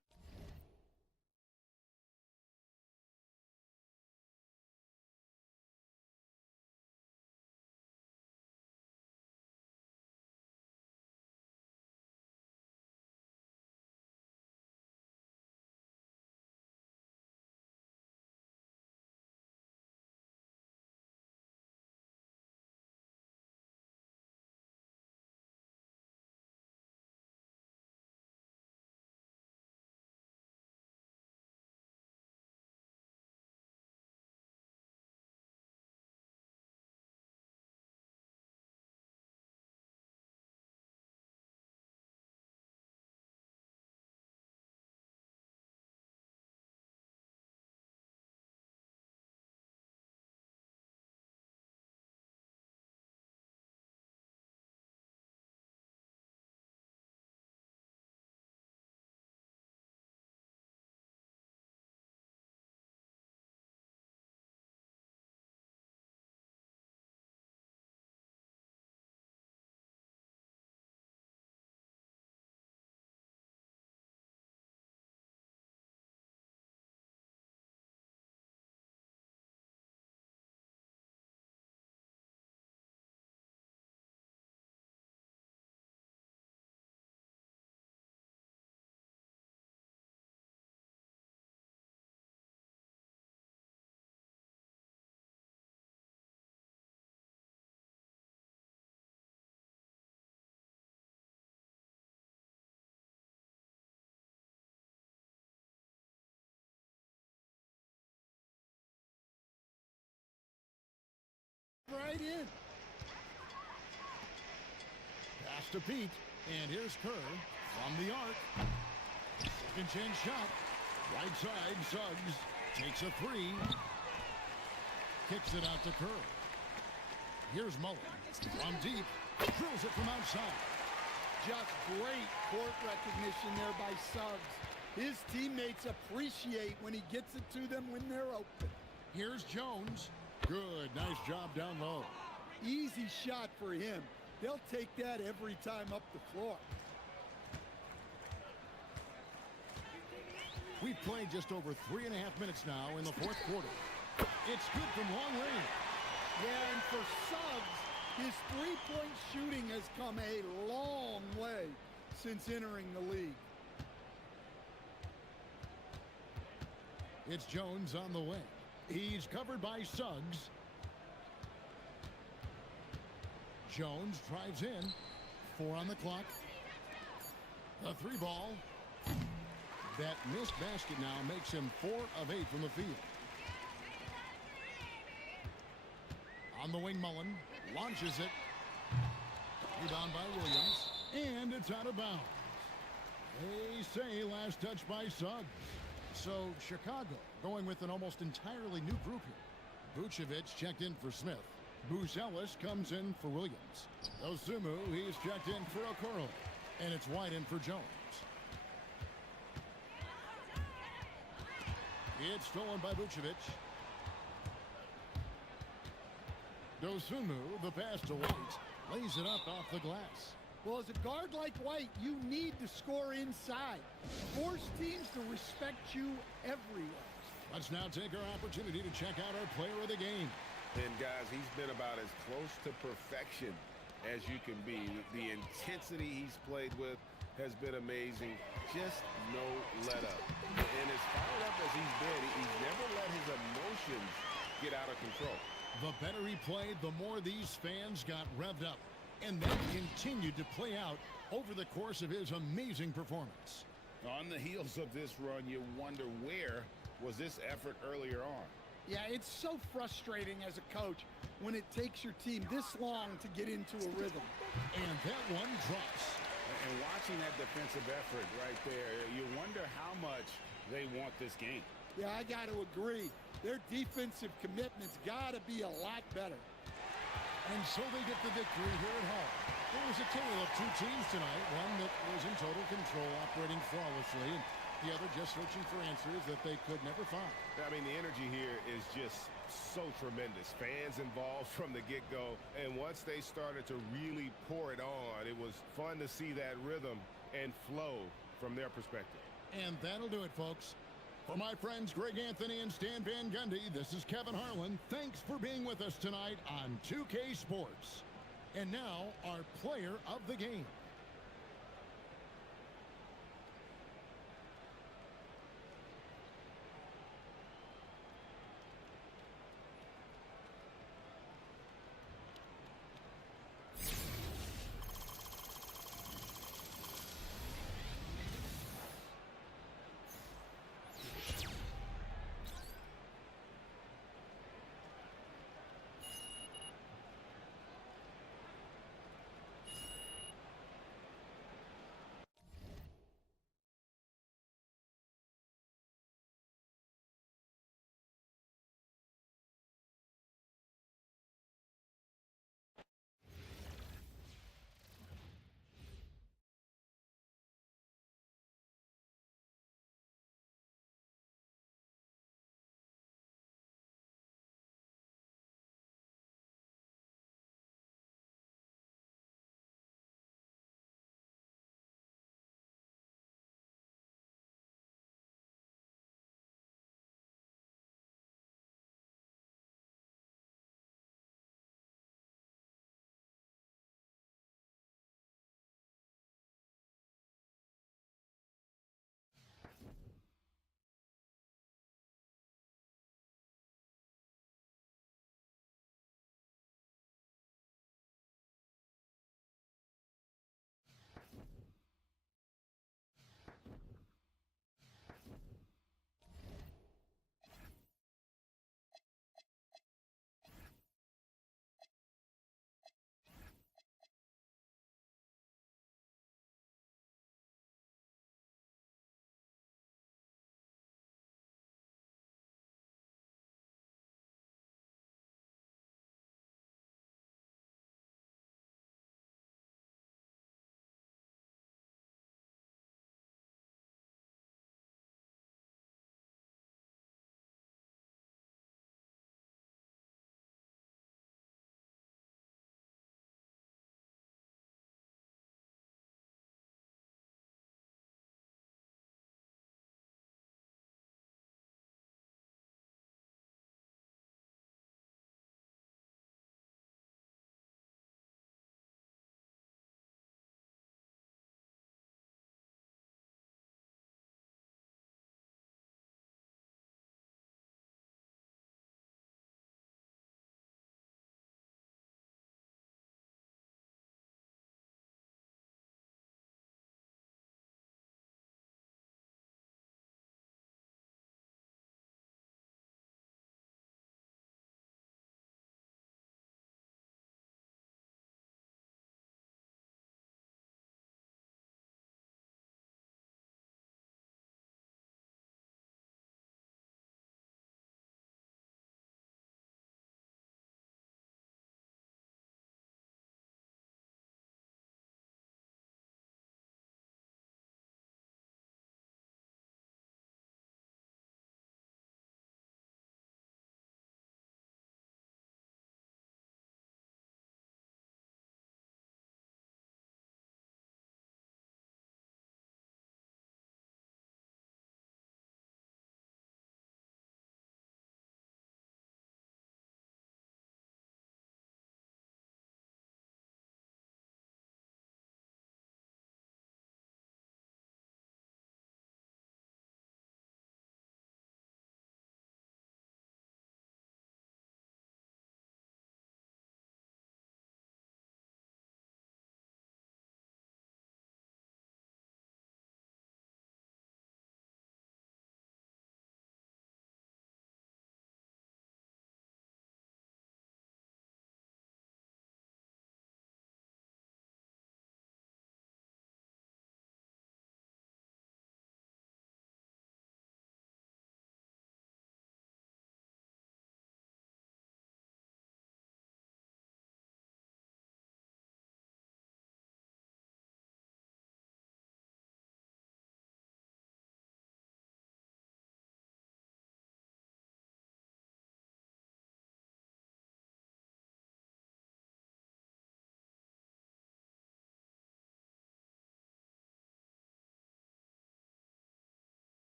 right in. Pass to Pete, and here's Kerr from the arc. Second chance shot. Right side, Suggs takes a three. Kicks it out to Kerr. Here's Mullen from deep. Drills it from outside. Just great court recognition there by Suggs. His teammates appreciate when he gets it to them when they're open. Here's Jones. Good, nice job down low. Easy shot for him. They'll take that every time up the floor. We've played just over 3.5 minutes now in the fourth quarter. It's good from long range. Yeah, and for Suggs, his three-point shooting has come a long way since entering the league. It's Jones on the way. He's covered by Suggs. Jones drives in. 4 on the clock. The three ball. That missed basket now makes him 4 of 8 from the field. On the wing, Mullen launches it. Rebound by Williams. And it's out of bounds. They say last touch by Suggs. So Chicago going with an almost entirely new group here. Vucevic checked in for Smith. Buzelis comes in for Williams. Osumu, he's checked in for Okoro. And it's White in for Jones. It's stolen by Vucevic. Dosunmu, the pass to White, lays it up off the glass. Well, as a guard like White, you need to score inside. Force teams to respect you everywhere. Let's now take our opportunity to check out our player of the game. And guys, he's been about as close to perfection as you can be. The intensity he's played with has been amazing. Just no let up. And as fired up as he's been, he's never let his emotions get out of control. The better he played, the more these fans got revved up. And that continued to play out over the course of his amazing performance. On the heels of this run, you wonder where was this effort earlier on. Yeah, it's so frustrating as a coach when it takes your team this long to get into a rhythm. And that one drops. And watching that defensive effort right there, you wonder how much they want this game. Yeah, I got to agree. Their defensive commitment's got to be a lot better. And so they get the victory here at home. It was a tale of two teams tonight, one that was in total control, operating flawlessly, and the other just searching for answers that they could never find. I mean, the energy here is just so tremendous. Fans involved from the get-go, and once they started to really pour it on, it was fun to see that rhythm and flow from their perspective. And that'll do it, folks. For my friends Greg Anthony and Stan Van Gundy, this is Kevin Harlan. Thanks for being with us tonight on 2K Sports. And now, our player of the game.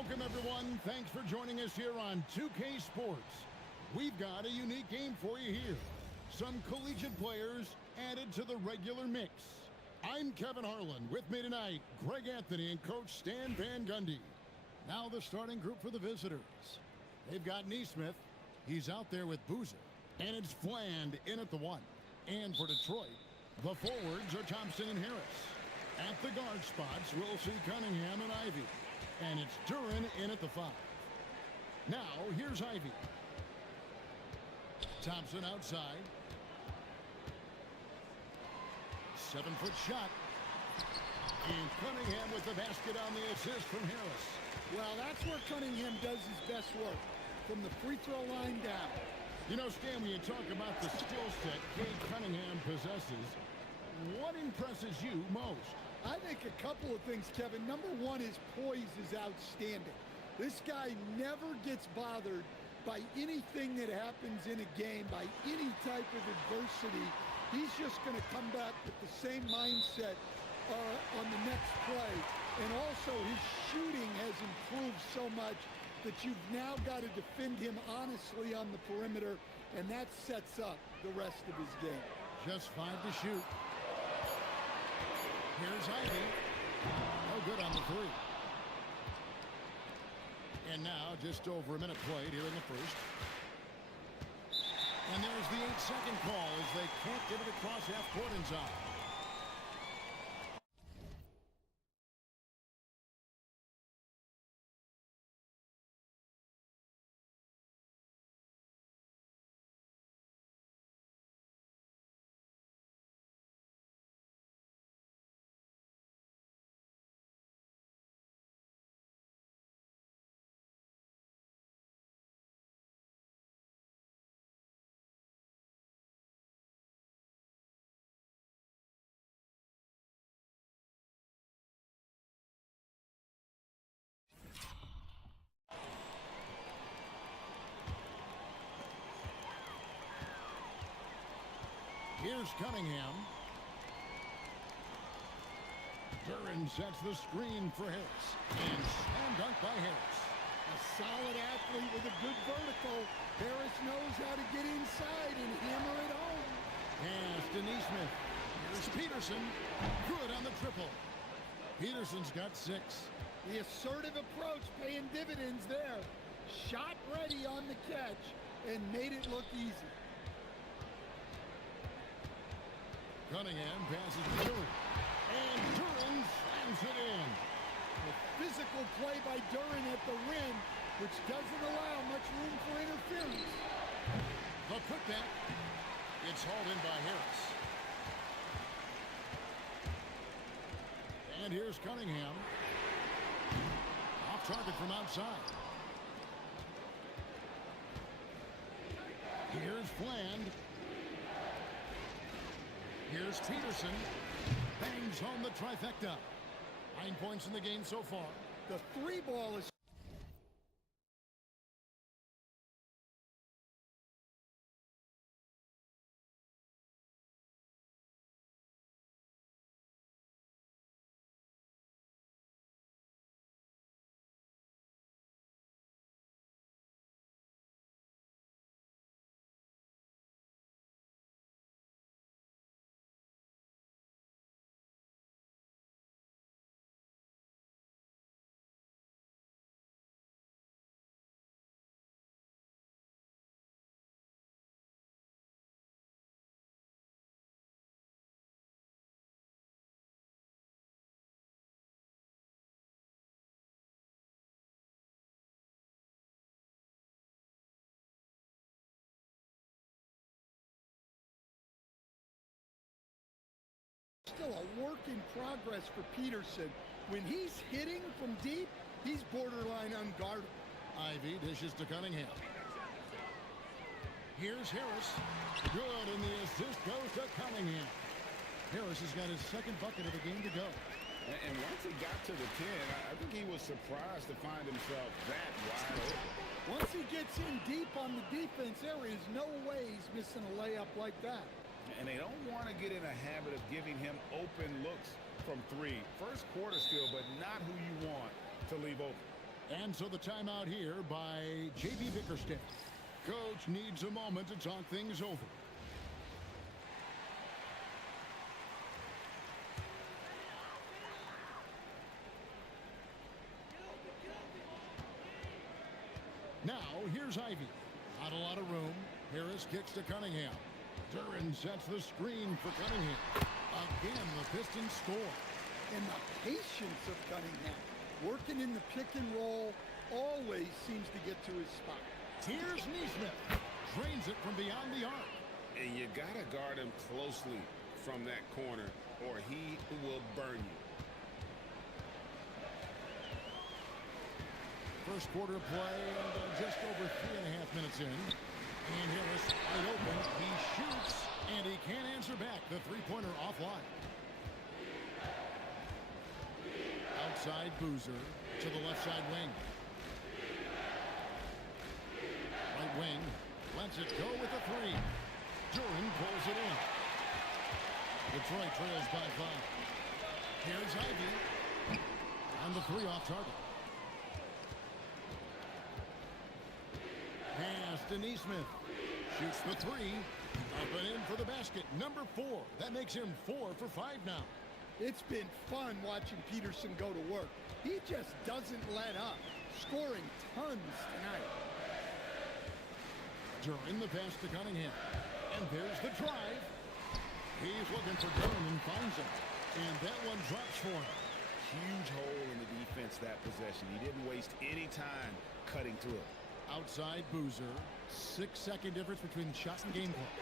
Welcome, everyone. Thanks for joining us here on 2K Sports. We've got a unique game for you here. Some collegiate players added to the regular mix. I'm Kevin Harlan. With me tonight, Greg Anthony and Coach Stan Van Gundy. Now the starting group for the visitors. They've got Neesmith. He's out there with Boozer. And it's Fland in at the 1. And for Detroit, the forwards are Thompson and Harris. At the guard spots, we'll see Cunningham and Ivy. And it's Duren in at the 5. Now, here's Ivy. Thompson outside. 7-foot shot. And Cunningham with the basket on the assist from Harris. Well, that's where Cunningham does his best work, from the free throw line down. You know, Stan, when you talk about the skill set Cade Cunningham possesses, what impresses you most? I think a couple of things, Kevin. Number one, his poise is outstanding. This guy never gets bothered by anything that happens in a game, by any type of adversity. He's just going to come back with the same mindset on the next play. And also, his shooting has improved so much that you've now got to defend him honestly on the perimeter, and that sets up the rest of his game. Just 5 to shoot. Here's Ivy. No good on the 3. And now just over a minute played here in the first. And there's the 8-second call as they can't get it across half court inside. Here's Cunningham. Duren sets the screen for Harris. And slam dunk by Harris. A solid athlete with a good vertical. Harris knows how to get inside and hammer it home. Pass to Neesmith. Here's Peterson. Good on the triple. Peterson's got 6. The assertive approach paying dividends there. Shot ready on the catch and made it look easy. Cunningham passes to Duren. And Duren slams it in. A physical play by Duren at the rim, which doesn't allow much room for interference. The putback. It's hauled in by Harris. And here's Cunningham. Off target from outside. Here's Fland. Here's Peterson. Bangs home the trifecta. 9 points in the game so far. The 3 ball is still a work in progress for Peterson. When he's hitting from deep, he's borderline unguardable. Ivy dishes to Cunningham. Here's Harris. Good, and the assist goes to Cunningham. Harris has got his second bucket of the game to go. And once he got to the 10, I think he was surprised to find himself that wide open. Once he gets in deep on the defense, there is no way he's missing a layup like that. And they don't want to get in a habit of giving him open looks from 3. First quarter still, but not who you want to leave open. And so the timeout here by J.B. Bickerstaff. Coach needs a moment to talk things over. Now, here's Ivy. Not a lot of room. Harris kicks to Cunningham. Duran sets the screen for Cunningham. Again, the Pistons score. And the patience of Cunningham. Working in the pick and roll always seems to get to his spot. Here's Nesmith. Drains it from beyond the arc. And you got to guard him closely from that corner or he will burn you. First quarter play and just over 3.5 minutes in. And Harris wide open. He shoots and he can't answer back. The three-pointer offline. Outside Boozer to the left side wing. Right wing. Lets it go with the three. Duran pulls it in. Detroit trails by 5. Here's Ivy. On the three off target. Pass to Nesmith. Shoots the three. Up and in for the basket. Number 4. That makes him 4 for 5 now. It's been fun watching Peterson go to work. He just doesn't let up. Scoring tons tonight. Duran the pass to Cunningham. And there's the drive. He's looking for Duran and finds him. And that one drops for him. Huge hole in the defense that possession. He didn't waste any time cutting through it. Outside Boozer. 6-second difference between shot and game clock.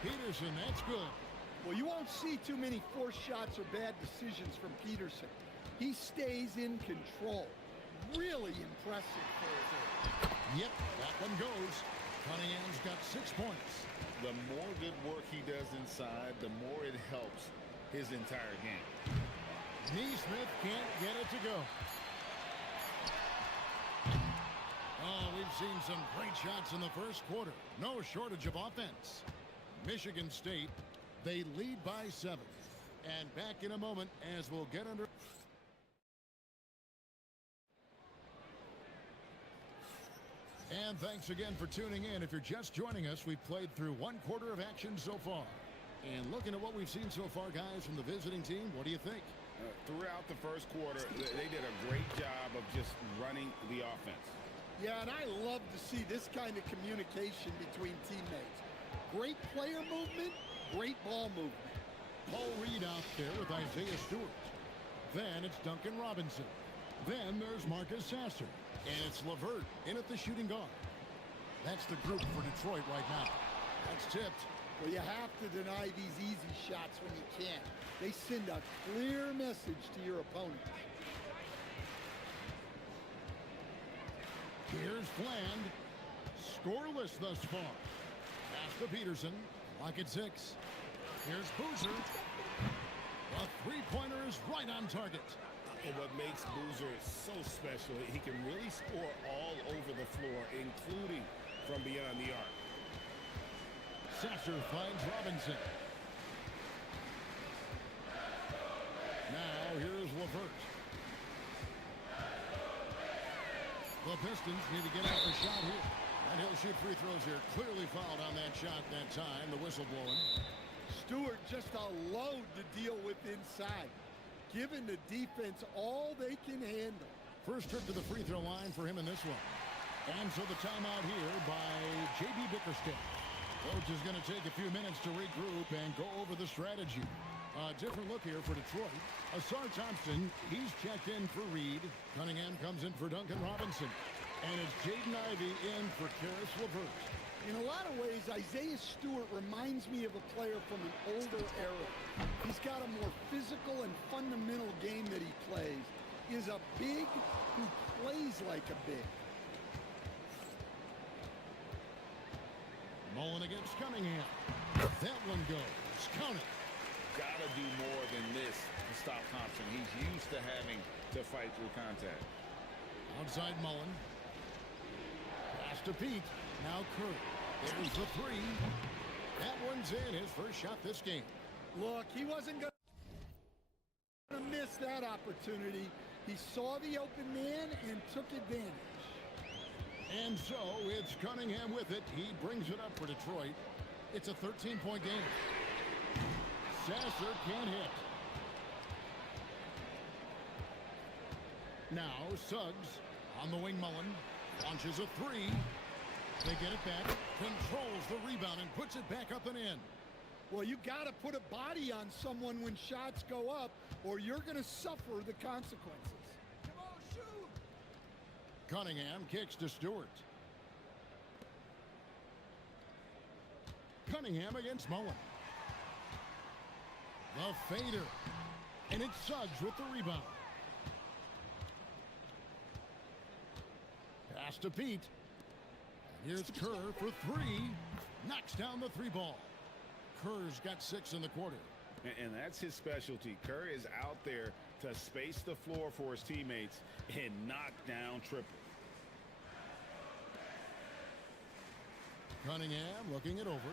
Peterson, that's good. Well, you won't see too many forced shots or bad decisions from Peterson. He stays in control. Really impressive for his age. Yep, that one goes. Cunningham's got 6 points. The more good work he does inside, the more it helps his entire game. Nesmith can't get it to go. Oh, we've seen some great shots in the first quarter. No shortage of offense. Michigan State, they lead by 7. And back in a moment as we'll get under. And thanks again for tuning in. If you're just joining us, we've played through 1 quarter of action so far. And looking at what we've seen so far, guys, from the visiting team, what do you think? Throughout the first quarter, they did a great job of just running the offense. Yeah, and I love to see this kind of communication between teammates. Great player movement, great ball movement. Paul Reed out there with Isaiah Stewart. Then it's Duncan Robinson. Then there's Marcus Sasser. And it's LeVert in at the shooting guard. That's the group for Detroit right now. That's tipped. Well, you have to deny these easy shots when you can. They send a clear message to your opponent. Here's Fland. Scoreless thus far. Pass to Peterson. Lock at 6. Here's Boozer. A three-pointer is right on target. And what makes Boozer so special, he can really score all over the floor, including from beyond the arc. Sasser finds Robinson. Now here's LeVert. The Pistons need to get out the shot here. And he'll shoot free throws here. Clearly fouled on that shot that time. The whistle blowing. Stewart just a load to deal with inside. Giving the defense all they can handle. First trip to the free throw line for him in this one. And so the timeout here by J.B. Bickerstaff. Coach is going to take a few minutes to regroup and go over the strategy. A different look here for Detroit. Asar Thompson, he's checked in for Reed. Cunningham comes in for Duncan Robinson. And it's Jaden Ivey in for Caris LeVert. In a lot of ways, Isaiah Stewart reminds me of a player from an older era. He's got a more physical and fundamental game that he plays. Is a big who plays like a big. Mullen against Cunningham. That one goes. Count it. Gotta do more than this to stop Thompson. He's used to having to fight through contact. Outside Mullen. Pass to Pete. Now Kerr. There's the three. That one's in. His first shot this game. Look, he wasn't going to miss that opportunity. He saw the open man and took advantage. And so it's Cunningham with it. He brings it up for Detroit. It's a 13-point game. Sasser can't hit. Now Suggs on the wing. Mullen launches a three. They get it back. Controls the rebound and puts it back up and in. Well, you got to put a body on someone when shots go up, or you're going to suffer the consequences. Come on, shoot! Cunningham kicks to Stewart. Cunningham against Mullen. The fader. And it's Suggs with the rebound. Pass to Pete. Here's Kerr for three. Knocks down the three ball. Kerr's got 6 in the quarter. And that's his specialty. Kerr is out there to space the floor for his teammates and knock down triples. Cunningham looking it over.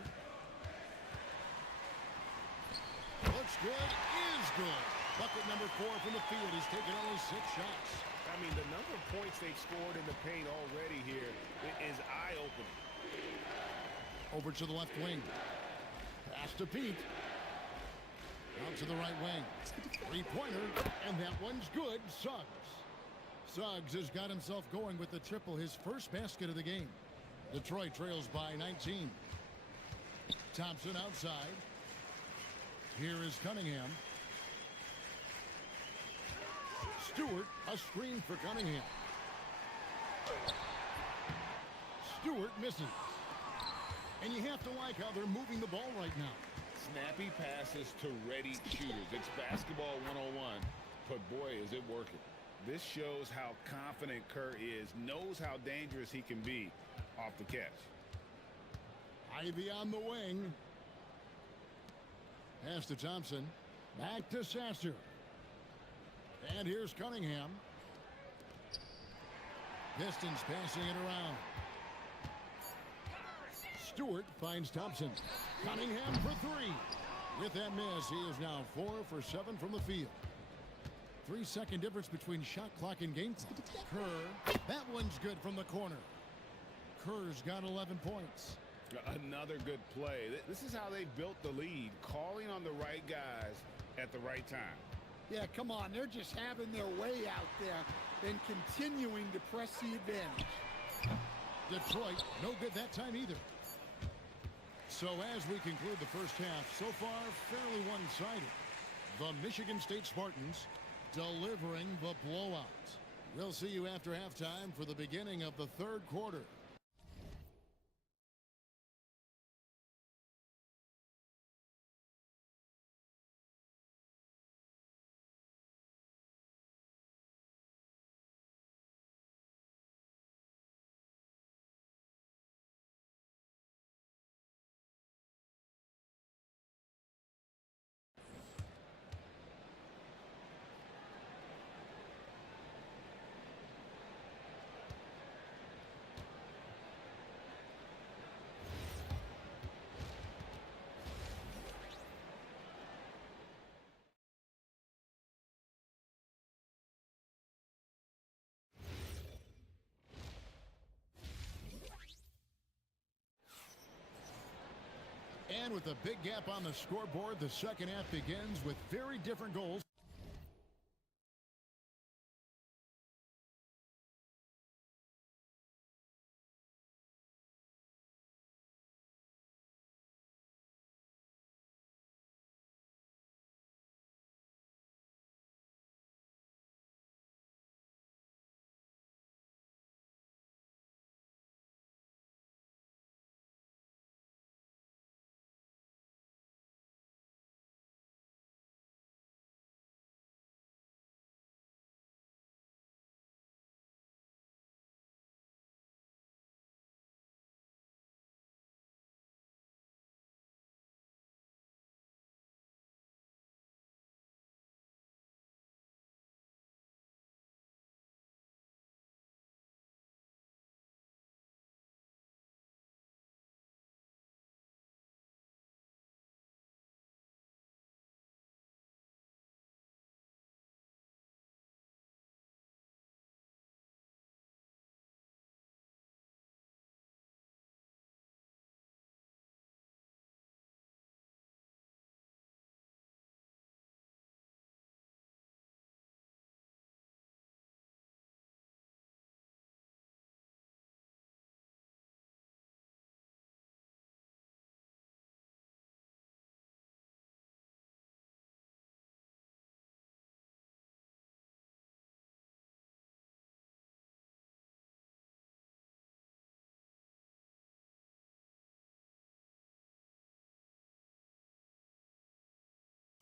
Looks good, is good. Bucket number 4 from the field. He's taken only 6 shots. I mean, the number of points they've scored in the paint already here is eye-opening. Over to the left wing. Pass to Pete. Out to the right wing. Three-pointer, and that one's good. Suggs has got himself going with the triple, his first basket of the game. Detroit trails by 19. Thompson outside. Here is Cunningham. Stewart, a screen for Cunningham. Stewart misses. And you have to like how they're moving the ball right now. Snappy passes to ready shooters. It's basketball 101, but boy, is it working. This shows how confident Kerr is, knows how dangerous he can be off the catch. Ivy on the wing. Pass to Thompson. Back to Sasser. And here's Cunningham. Pistons passing it around. Stewart finds Thompson. Cunningham for three. With that miss, he is now 4 for 7 from the field. 3-second difference between shot clock and game clock. Kerr, that one's good from the corner. Kerr's got 11 points. Another good play. This is how they built the lead, calling on the right guys at the right time. Yeah, come on. They're just having their way out there and continuing to press the advantage. Detroit, no good that time either. So as we conclude the first half, so far fairly one-sided. The Michigan State Spartans delivering the blowout. We'll see you after halftime for the beginning of the third quarter. And with a big gap on the scoreboard, the second half begins with very different goals.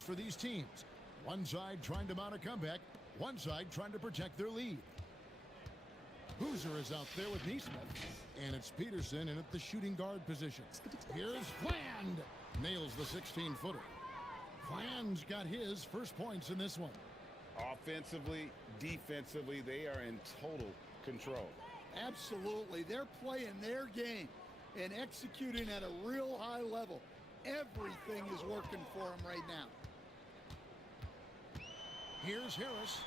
for these teams. One side trying to mount a comeback, one side trying to protect their lead. Hooser is out there with Neesmith, and it's Peterson in at the shooting guard position. Here's Fland. Nails the 16-footer. Fland's got his first points in this one. Offensively, defensively, they are in total control. Absolutely. They're playing their game and executing at a real high level. Everything is working for them right now. Here's Harris.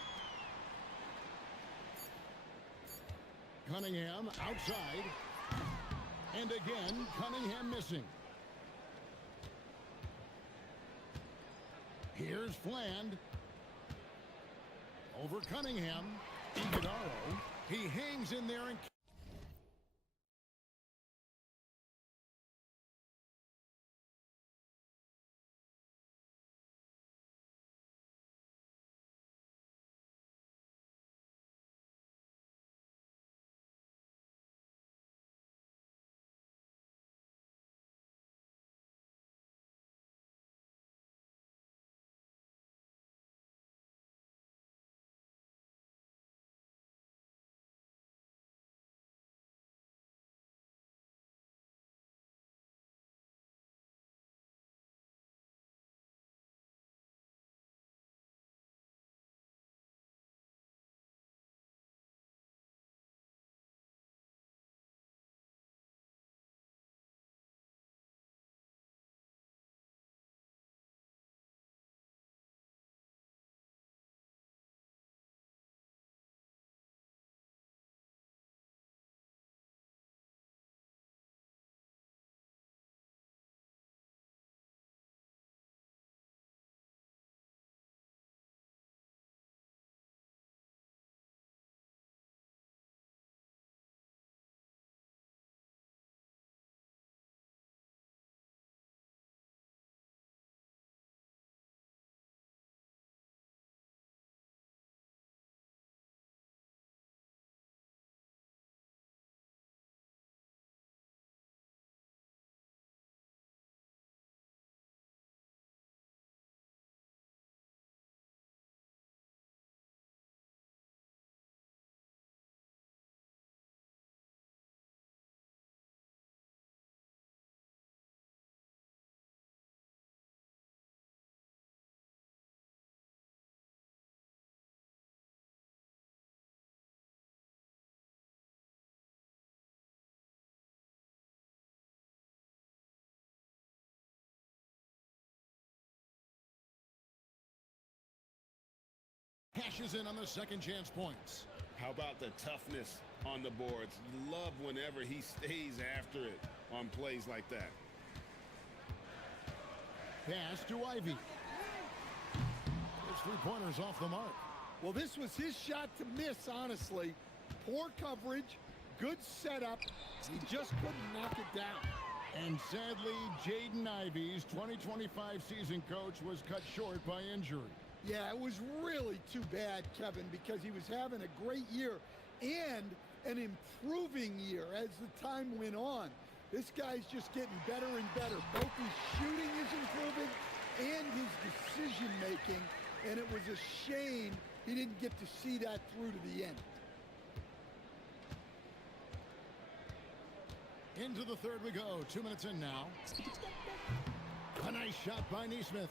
Cunningham outside. And again, Cunningham missing. Here's Fland. Over Cunningham. Iguodala. He hangs in there and... cashes in on the second chance points. How about the toughness on the boards? You love whenever he stays after it on plays like that. Pass to Ivy. His three-pointers off the mark. Well, this was his shot to miss, honestly. Poor coverage, good setup. He just couldn't knock it down. And sadly, Jaden Ivey's 2025 season coach was cut short by injury. Yeah, it was really too bad, Kevin, because he was having a great year and an improving year as the time went on. This guy's just getting better and better. Both his shooting is improving and his decision-making, and it was a shame he didn't get to see that through to the end. Into the third we go. 2 minutes in now. A nice shot by Neesmith.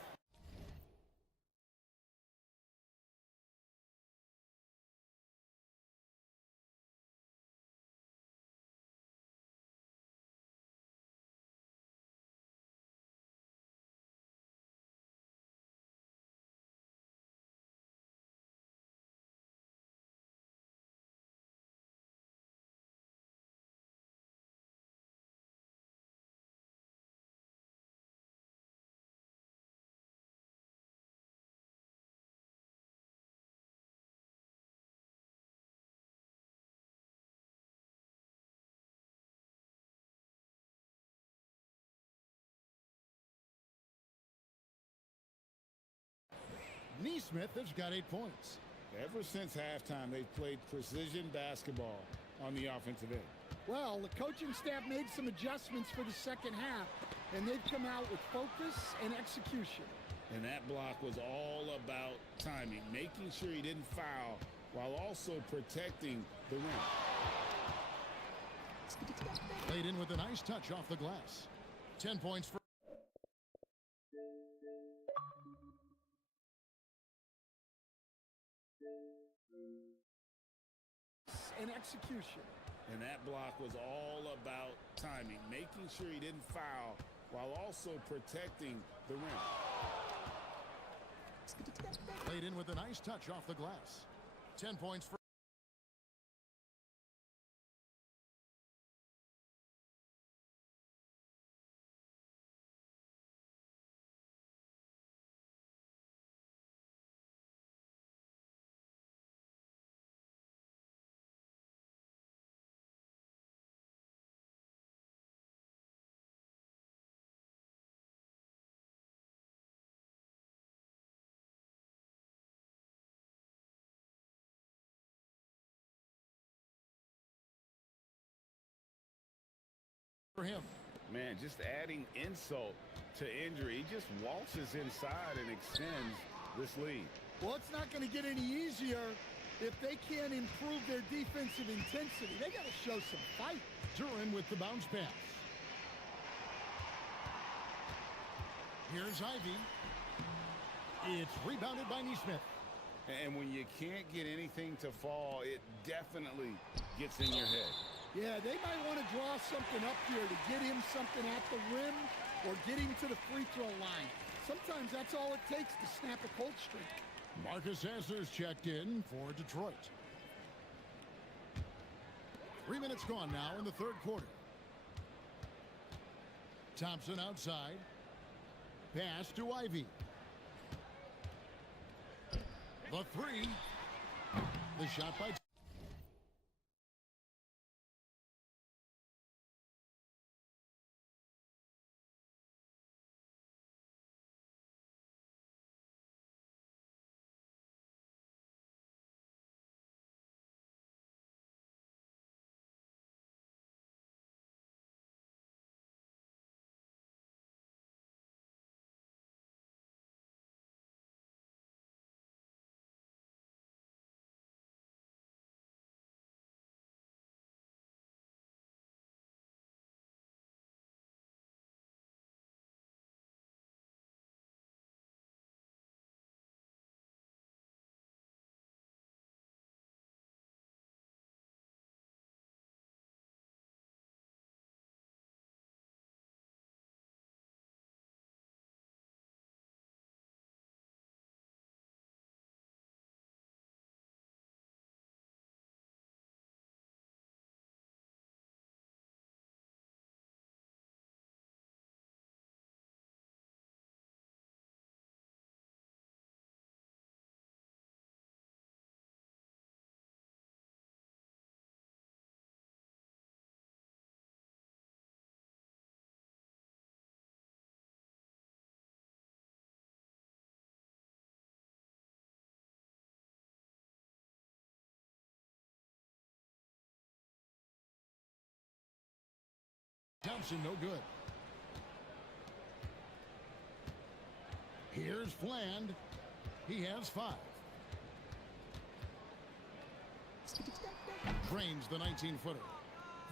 Neesmith has got 8 points. Ever since halftime, they've played precision basketball on the offensive end. Well, the coaching staff made some adjustments for the second half, and they've come out with focus and execution. And that block was all about timing, making sure he didn't foul while also protecting the rim. Played in with a nice touch off the glass. 10 points for and execution. And that block was all about timing, making sure he didn't foul while also protecting the rim. Played in with a nice touch off the glass. 10 points for him. Man, just adding insult to injury. He just waltzes inside and extends this lead. Well, it's not going to get any easier if they can't improve their defensive intensity. They got to show some fight. Duran with the bounce pass. Here's Ivy. It's rebounded by Nesmith. And when you can't get anything to fall, it definitely gets in your head. Yeah, they might want to draw something up here to get him something at the rim or get him to the free throw line. Sometimes that's all it takes to snap a cold streak. Marcus Hasler's checked in for Detroit. 3 minutes gone now in the third quarter. Thompson outside. Pass to Ivy. The three. The shot by Thompson, no good. Here's Fland. He has 5. Drains the 19-footer.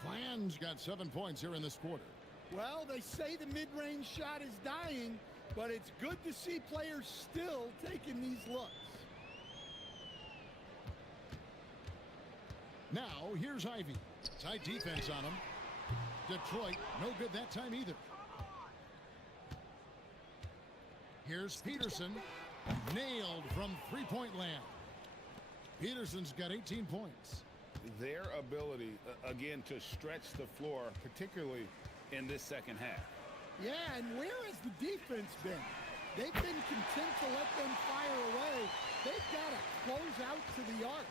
Fland's got 7 points here in this quarter. Well, they say the mid-range shot is dying, but it's good to see players still taking these looks. Now, here's Ivy. Tight defense on him. Detroit, no good that time either. Here's Peterson. Nailed from three-point land. Peterson's got 18 points. Their ability, again, to stretch the floor, particularly in this second half. Yeah, and where has the defense been? They've been content to let them fire away. They've got to close out to the arc.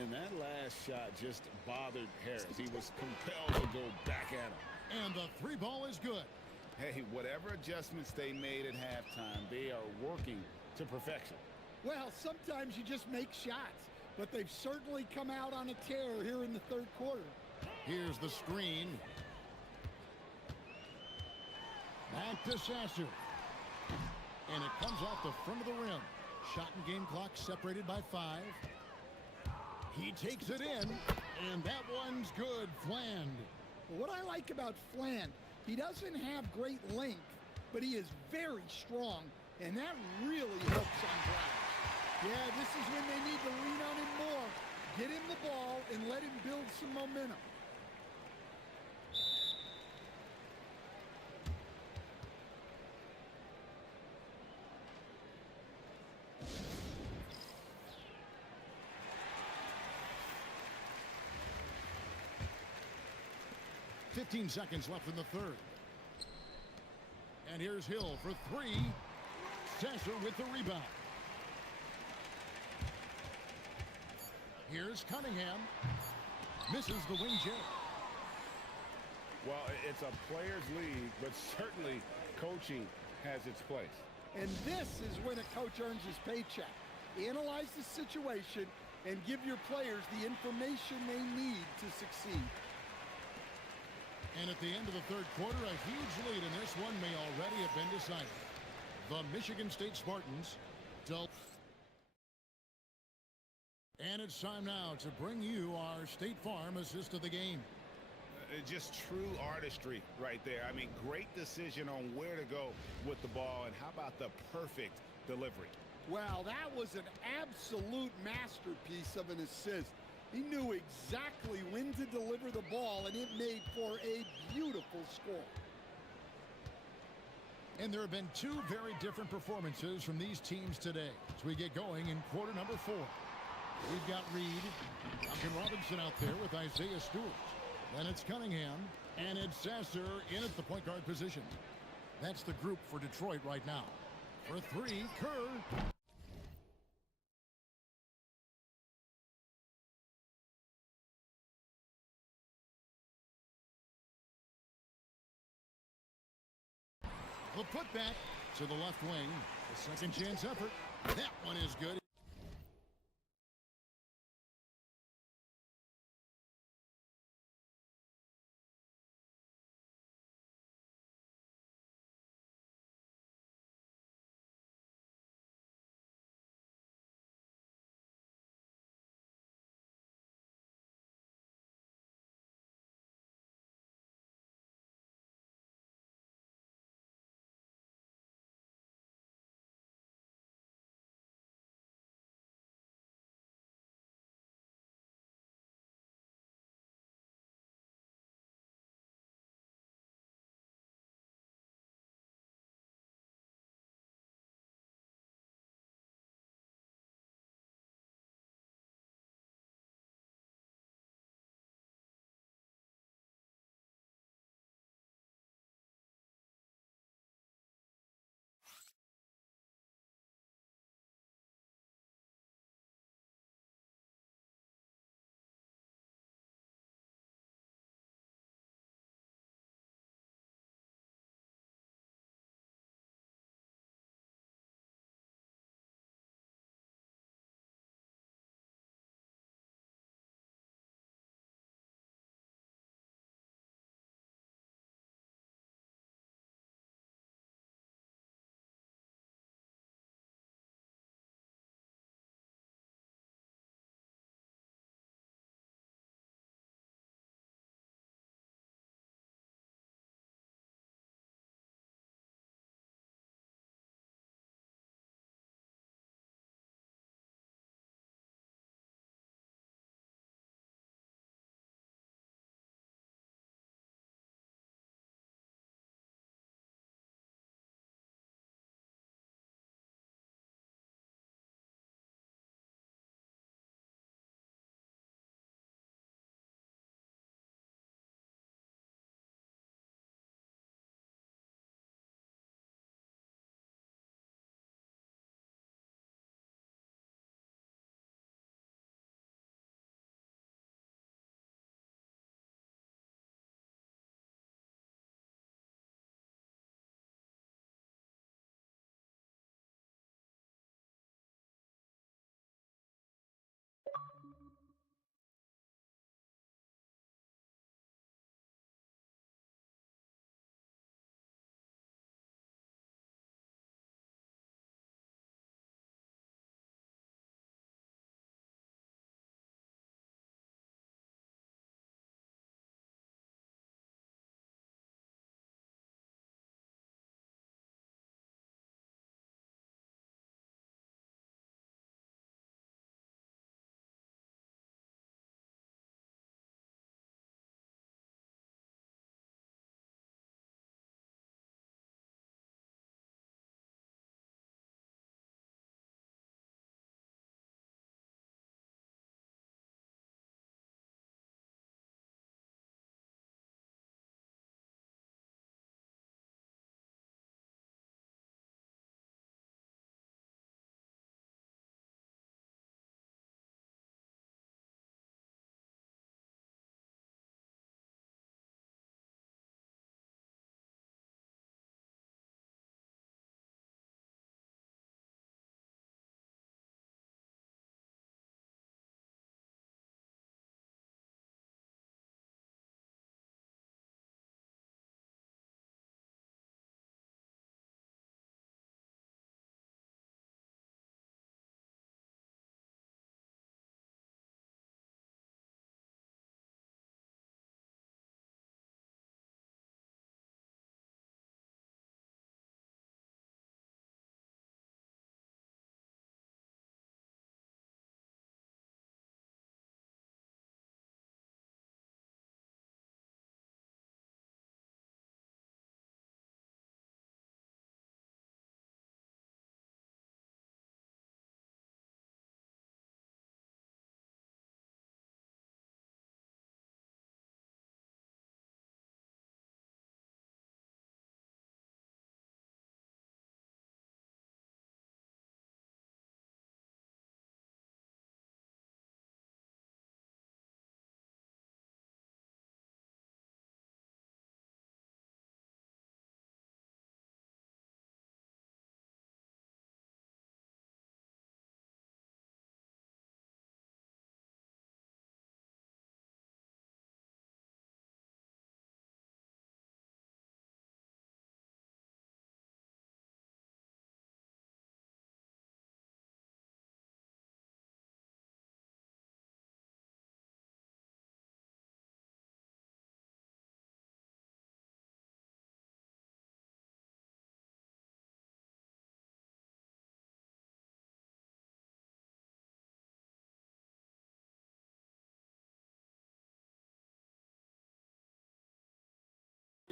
And that last shot just bothered Harris. He was compelled to go back at him. And the three ball is good. Hey, whatever adjustments they made at halftime, they are working to perfection. Well, sometimes you just make shots, but they've certainly come out on a tear here in the third quarter. Here's the screen. Back to Sasser. And it comes off the front of the rim. Shot and game clock separated by 5. He takes it in, and that one's good. Fland. What I like about Fland, he doesn't have great length, but he is very strong, and that really helps on drives. Yeah, this is when they need to lean on him more. Get him the ball and let him build some momentum. .15 seconds left in the third. And here's Hill for 3. Sasser with the rebound. Here's Cunningham. Misses the wing jab. Well, it's a player's league, but certainly coaching has its place. And this is when a coach earns his paycheck. Analyze the situation and give your players the information they need to succeed. And at the end of the third quarter, a huge lead in this one may already have been decided. The Michigan State Spartans dealt. And it's time now to bring you our State Farm assist of the game. Just true artistry right there. I mean, great decision on where to go with the ball, and how about the perfect delivery? Well, that was an absolute masterpiece of an assist. He knew exactly when to deliver the ball, and it made for a beautiful score. And there have been 2 very different performances from these teams today as we get going in quarter number 4. We've got Reed, Duncan Robinson out there with Isaiah Stewart. Then it's Cunningham, and it's Sasser in at the point guard position. That's the group for Detroit right now. For 3, Kerr. The putback to the left wing. The second chance effort. That one is good.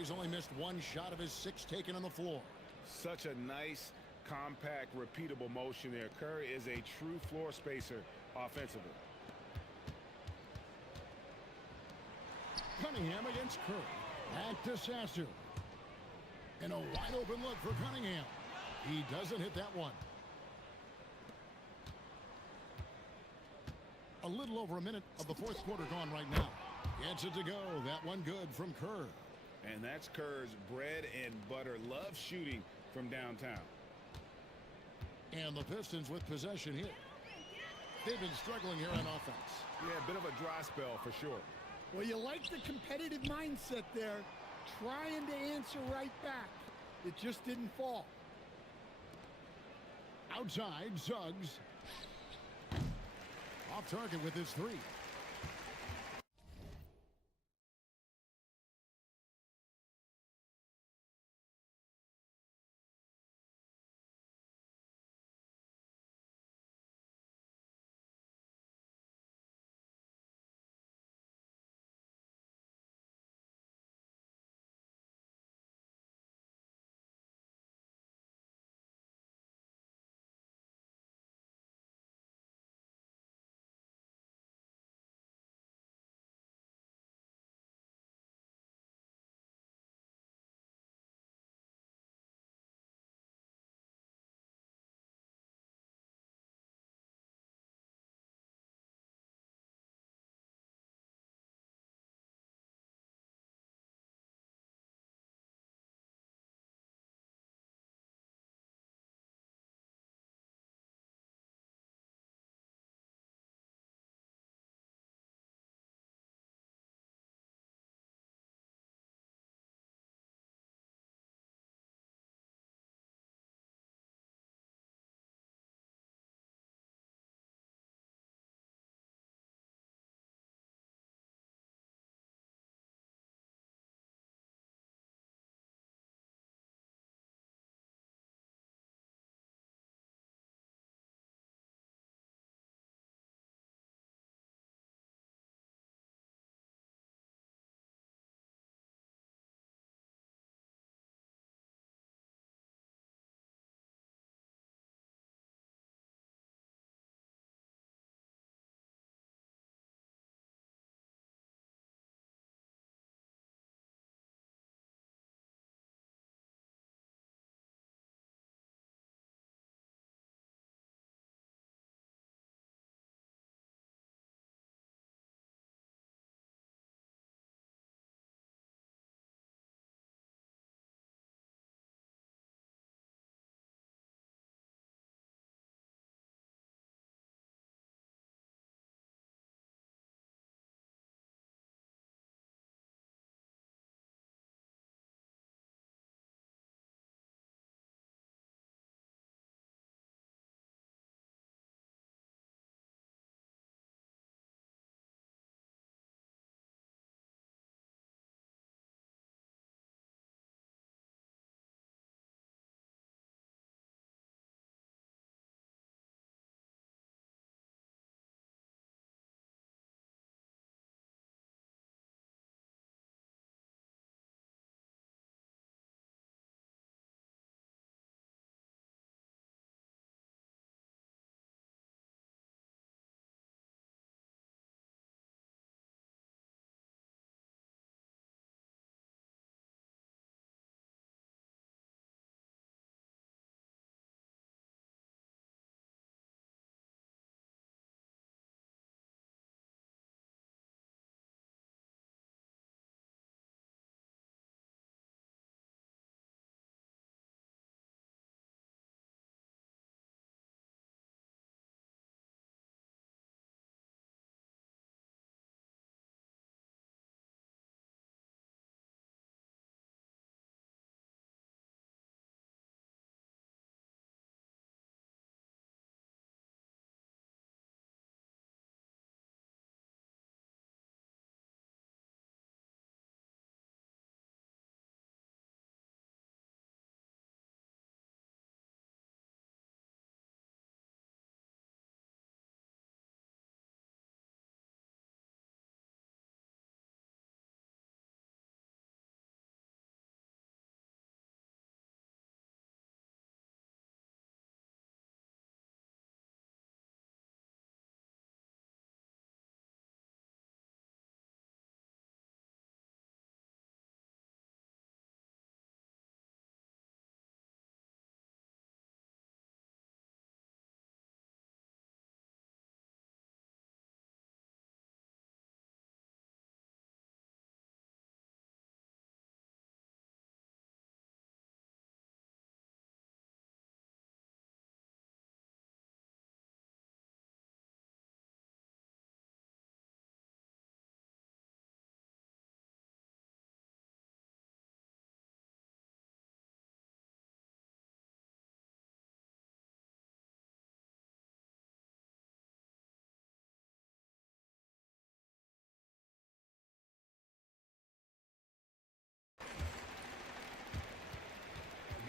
He's only missed one shot of his 6 taken on the floor. Such a nice, compact, repeatable motion there. Curry is a true floor spacer offensively. Cunningham against Curry. Back to Sasser. And a wide open look for Cunningham. He doesn't hit that one. A little over a minute of the fourth quarter gone right now. Gets it to go. That one good from Kerr. And that's Kerr's bread and butter. Love shooting from downtown. And the Pistons with possession here. They've been struggling here on offense. Yeah, a bit of a dry spell for sure. Well, you like the competitive mindset there, trying to answer right back. It just didn't fall. Outside, Suggs. Off target with his 3.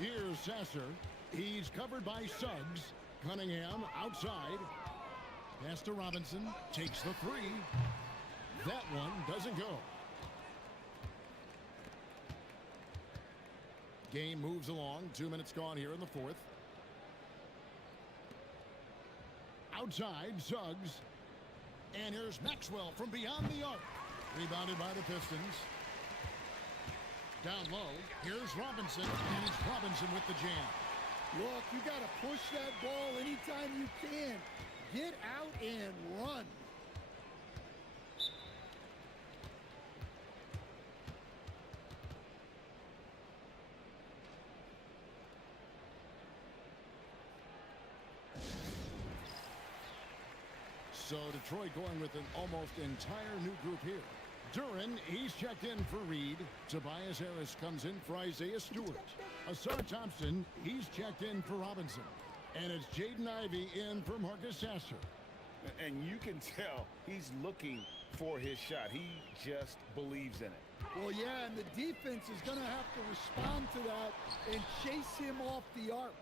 Here's Sasser. He's covered by Suggs. Cunningham outside. Pass to Robinson. Takes the three. That one doesn't go. Game moves along. 2 minutes gone here in the fourth. Outside, Suggs. And here's Maxwell from beyond the arc. Rebounded by the Pistons. Down low, here's Robinson, and it's Robinson with the jam. Look, you got to push that ball anytime you can. Get out and run. So Detroit going with an almost entire new group here. Duren, he's checked in for Reed. Tobias Harris comes in for Isaiah Stewart. Asar Thompson, he's checked in for Robinson. And it's Jaden Ivey in for Marcus Sasser. And you can tell he's looking for his shot. He just believes in it. Well, yeah, and the defense is going to have to respond to that and chase him off the arc.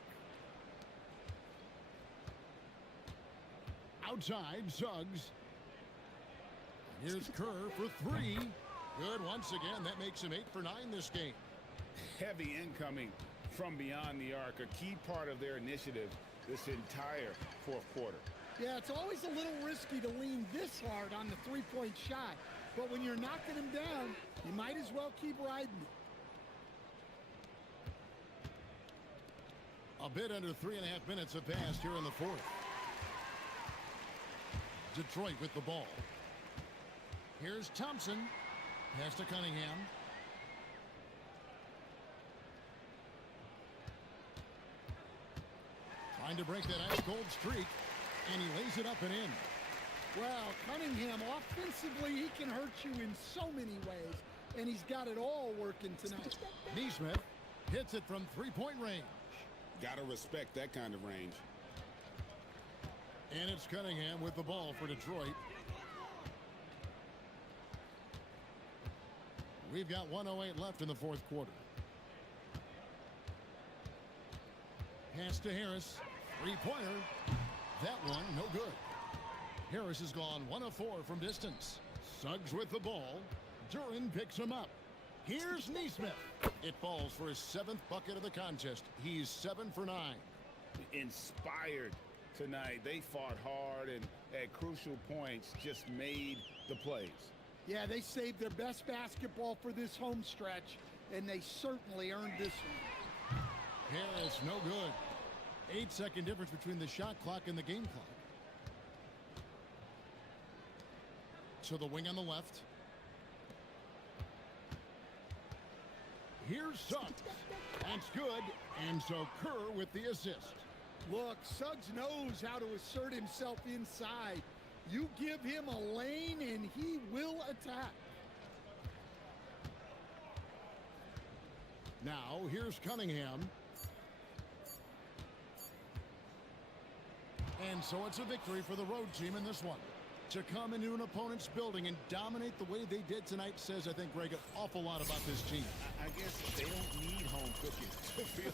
Outside, Suggs. Here's Kerr for three. Good once again. That makes him 8 for 9 this game. Heavy incoming from beyond the arc, a key part of their initiative this entire fourth quarter. Yeah, it's always a little risky to lean this hard on the three-point shot. But when you're knocking him down, you might as well keep riding it. A bit under 3.5 minutes have passed here in the fourth. Detroit with the ball. Here's Thompson. Pass to Cunningham. Trying to break that ice-cold streak. And he lays it up and in. Well, Cunningham, offensively, he can hurt you in so many ways. And he's got it all working tonight. Nesmith hits it from three-point range. Gotta respect that kind of range. And it's Cunningham with the ball for Detroit. We've got 1:08 left in the fourth quarter. Pass to Harris. Three-pointer. That one, no good. Harris has gone 1 of 4 from distance. Suggs with the ball. Duren picks him up. Here's Nesmith. It falls for his 7th bucket of the contest. He's 7 for 9. Inspired tonight. They fought hard and at crucial points just made the plays. Yeah, they saved their best basketball for this home stretch, and they certainly earned this one. Harris, no good. 8-second difference between the shot clock and the game clock. To the wing on the left. Here's Suggs. That's good. And so Kerr with the assist. Look, Suggs knows how to assert himself inside. You give him a lane and he will attack. Now here's Cunningham. And so it's a victory for the road team in this one. To come into an opponent's building and dominate the way they did tonight says, I think, Greg, an awful lot about this team. I guess they don't need home cooking to feel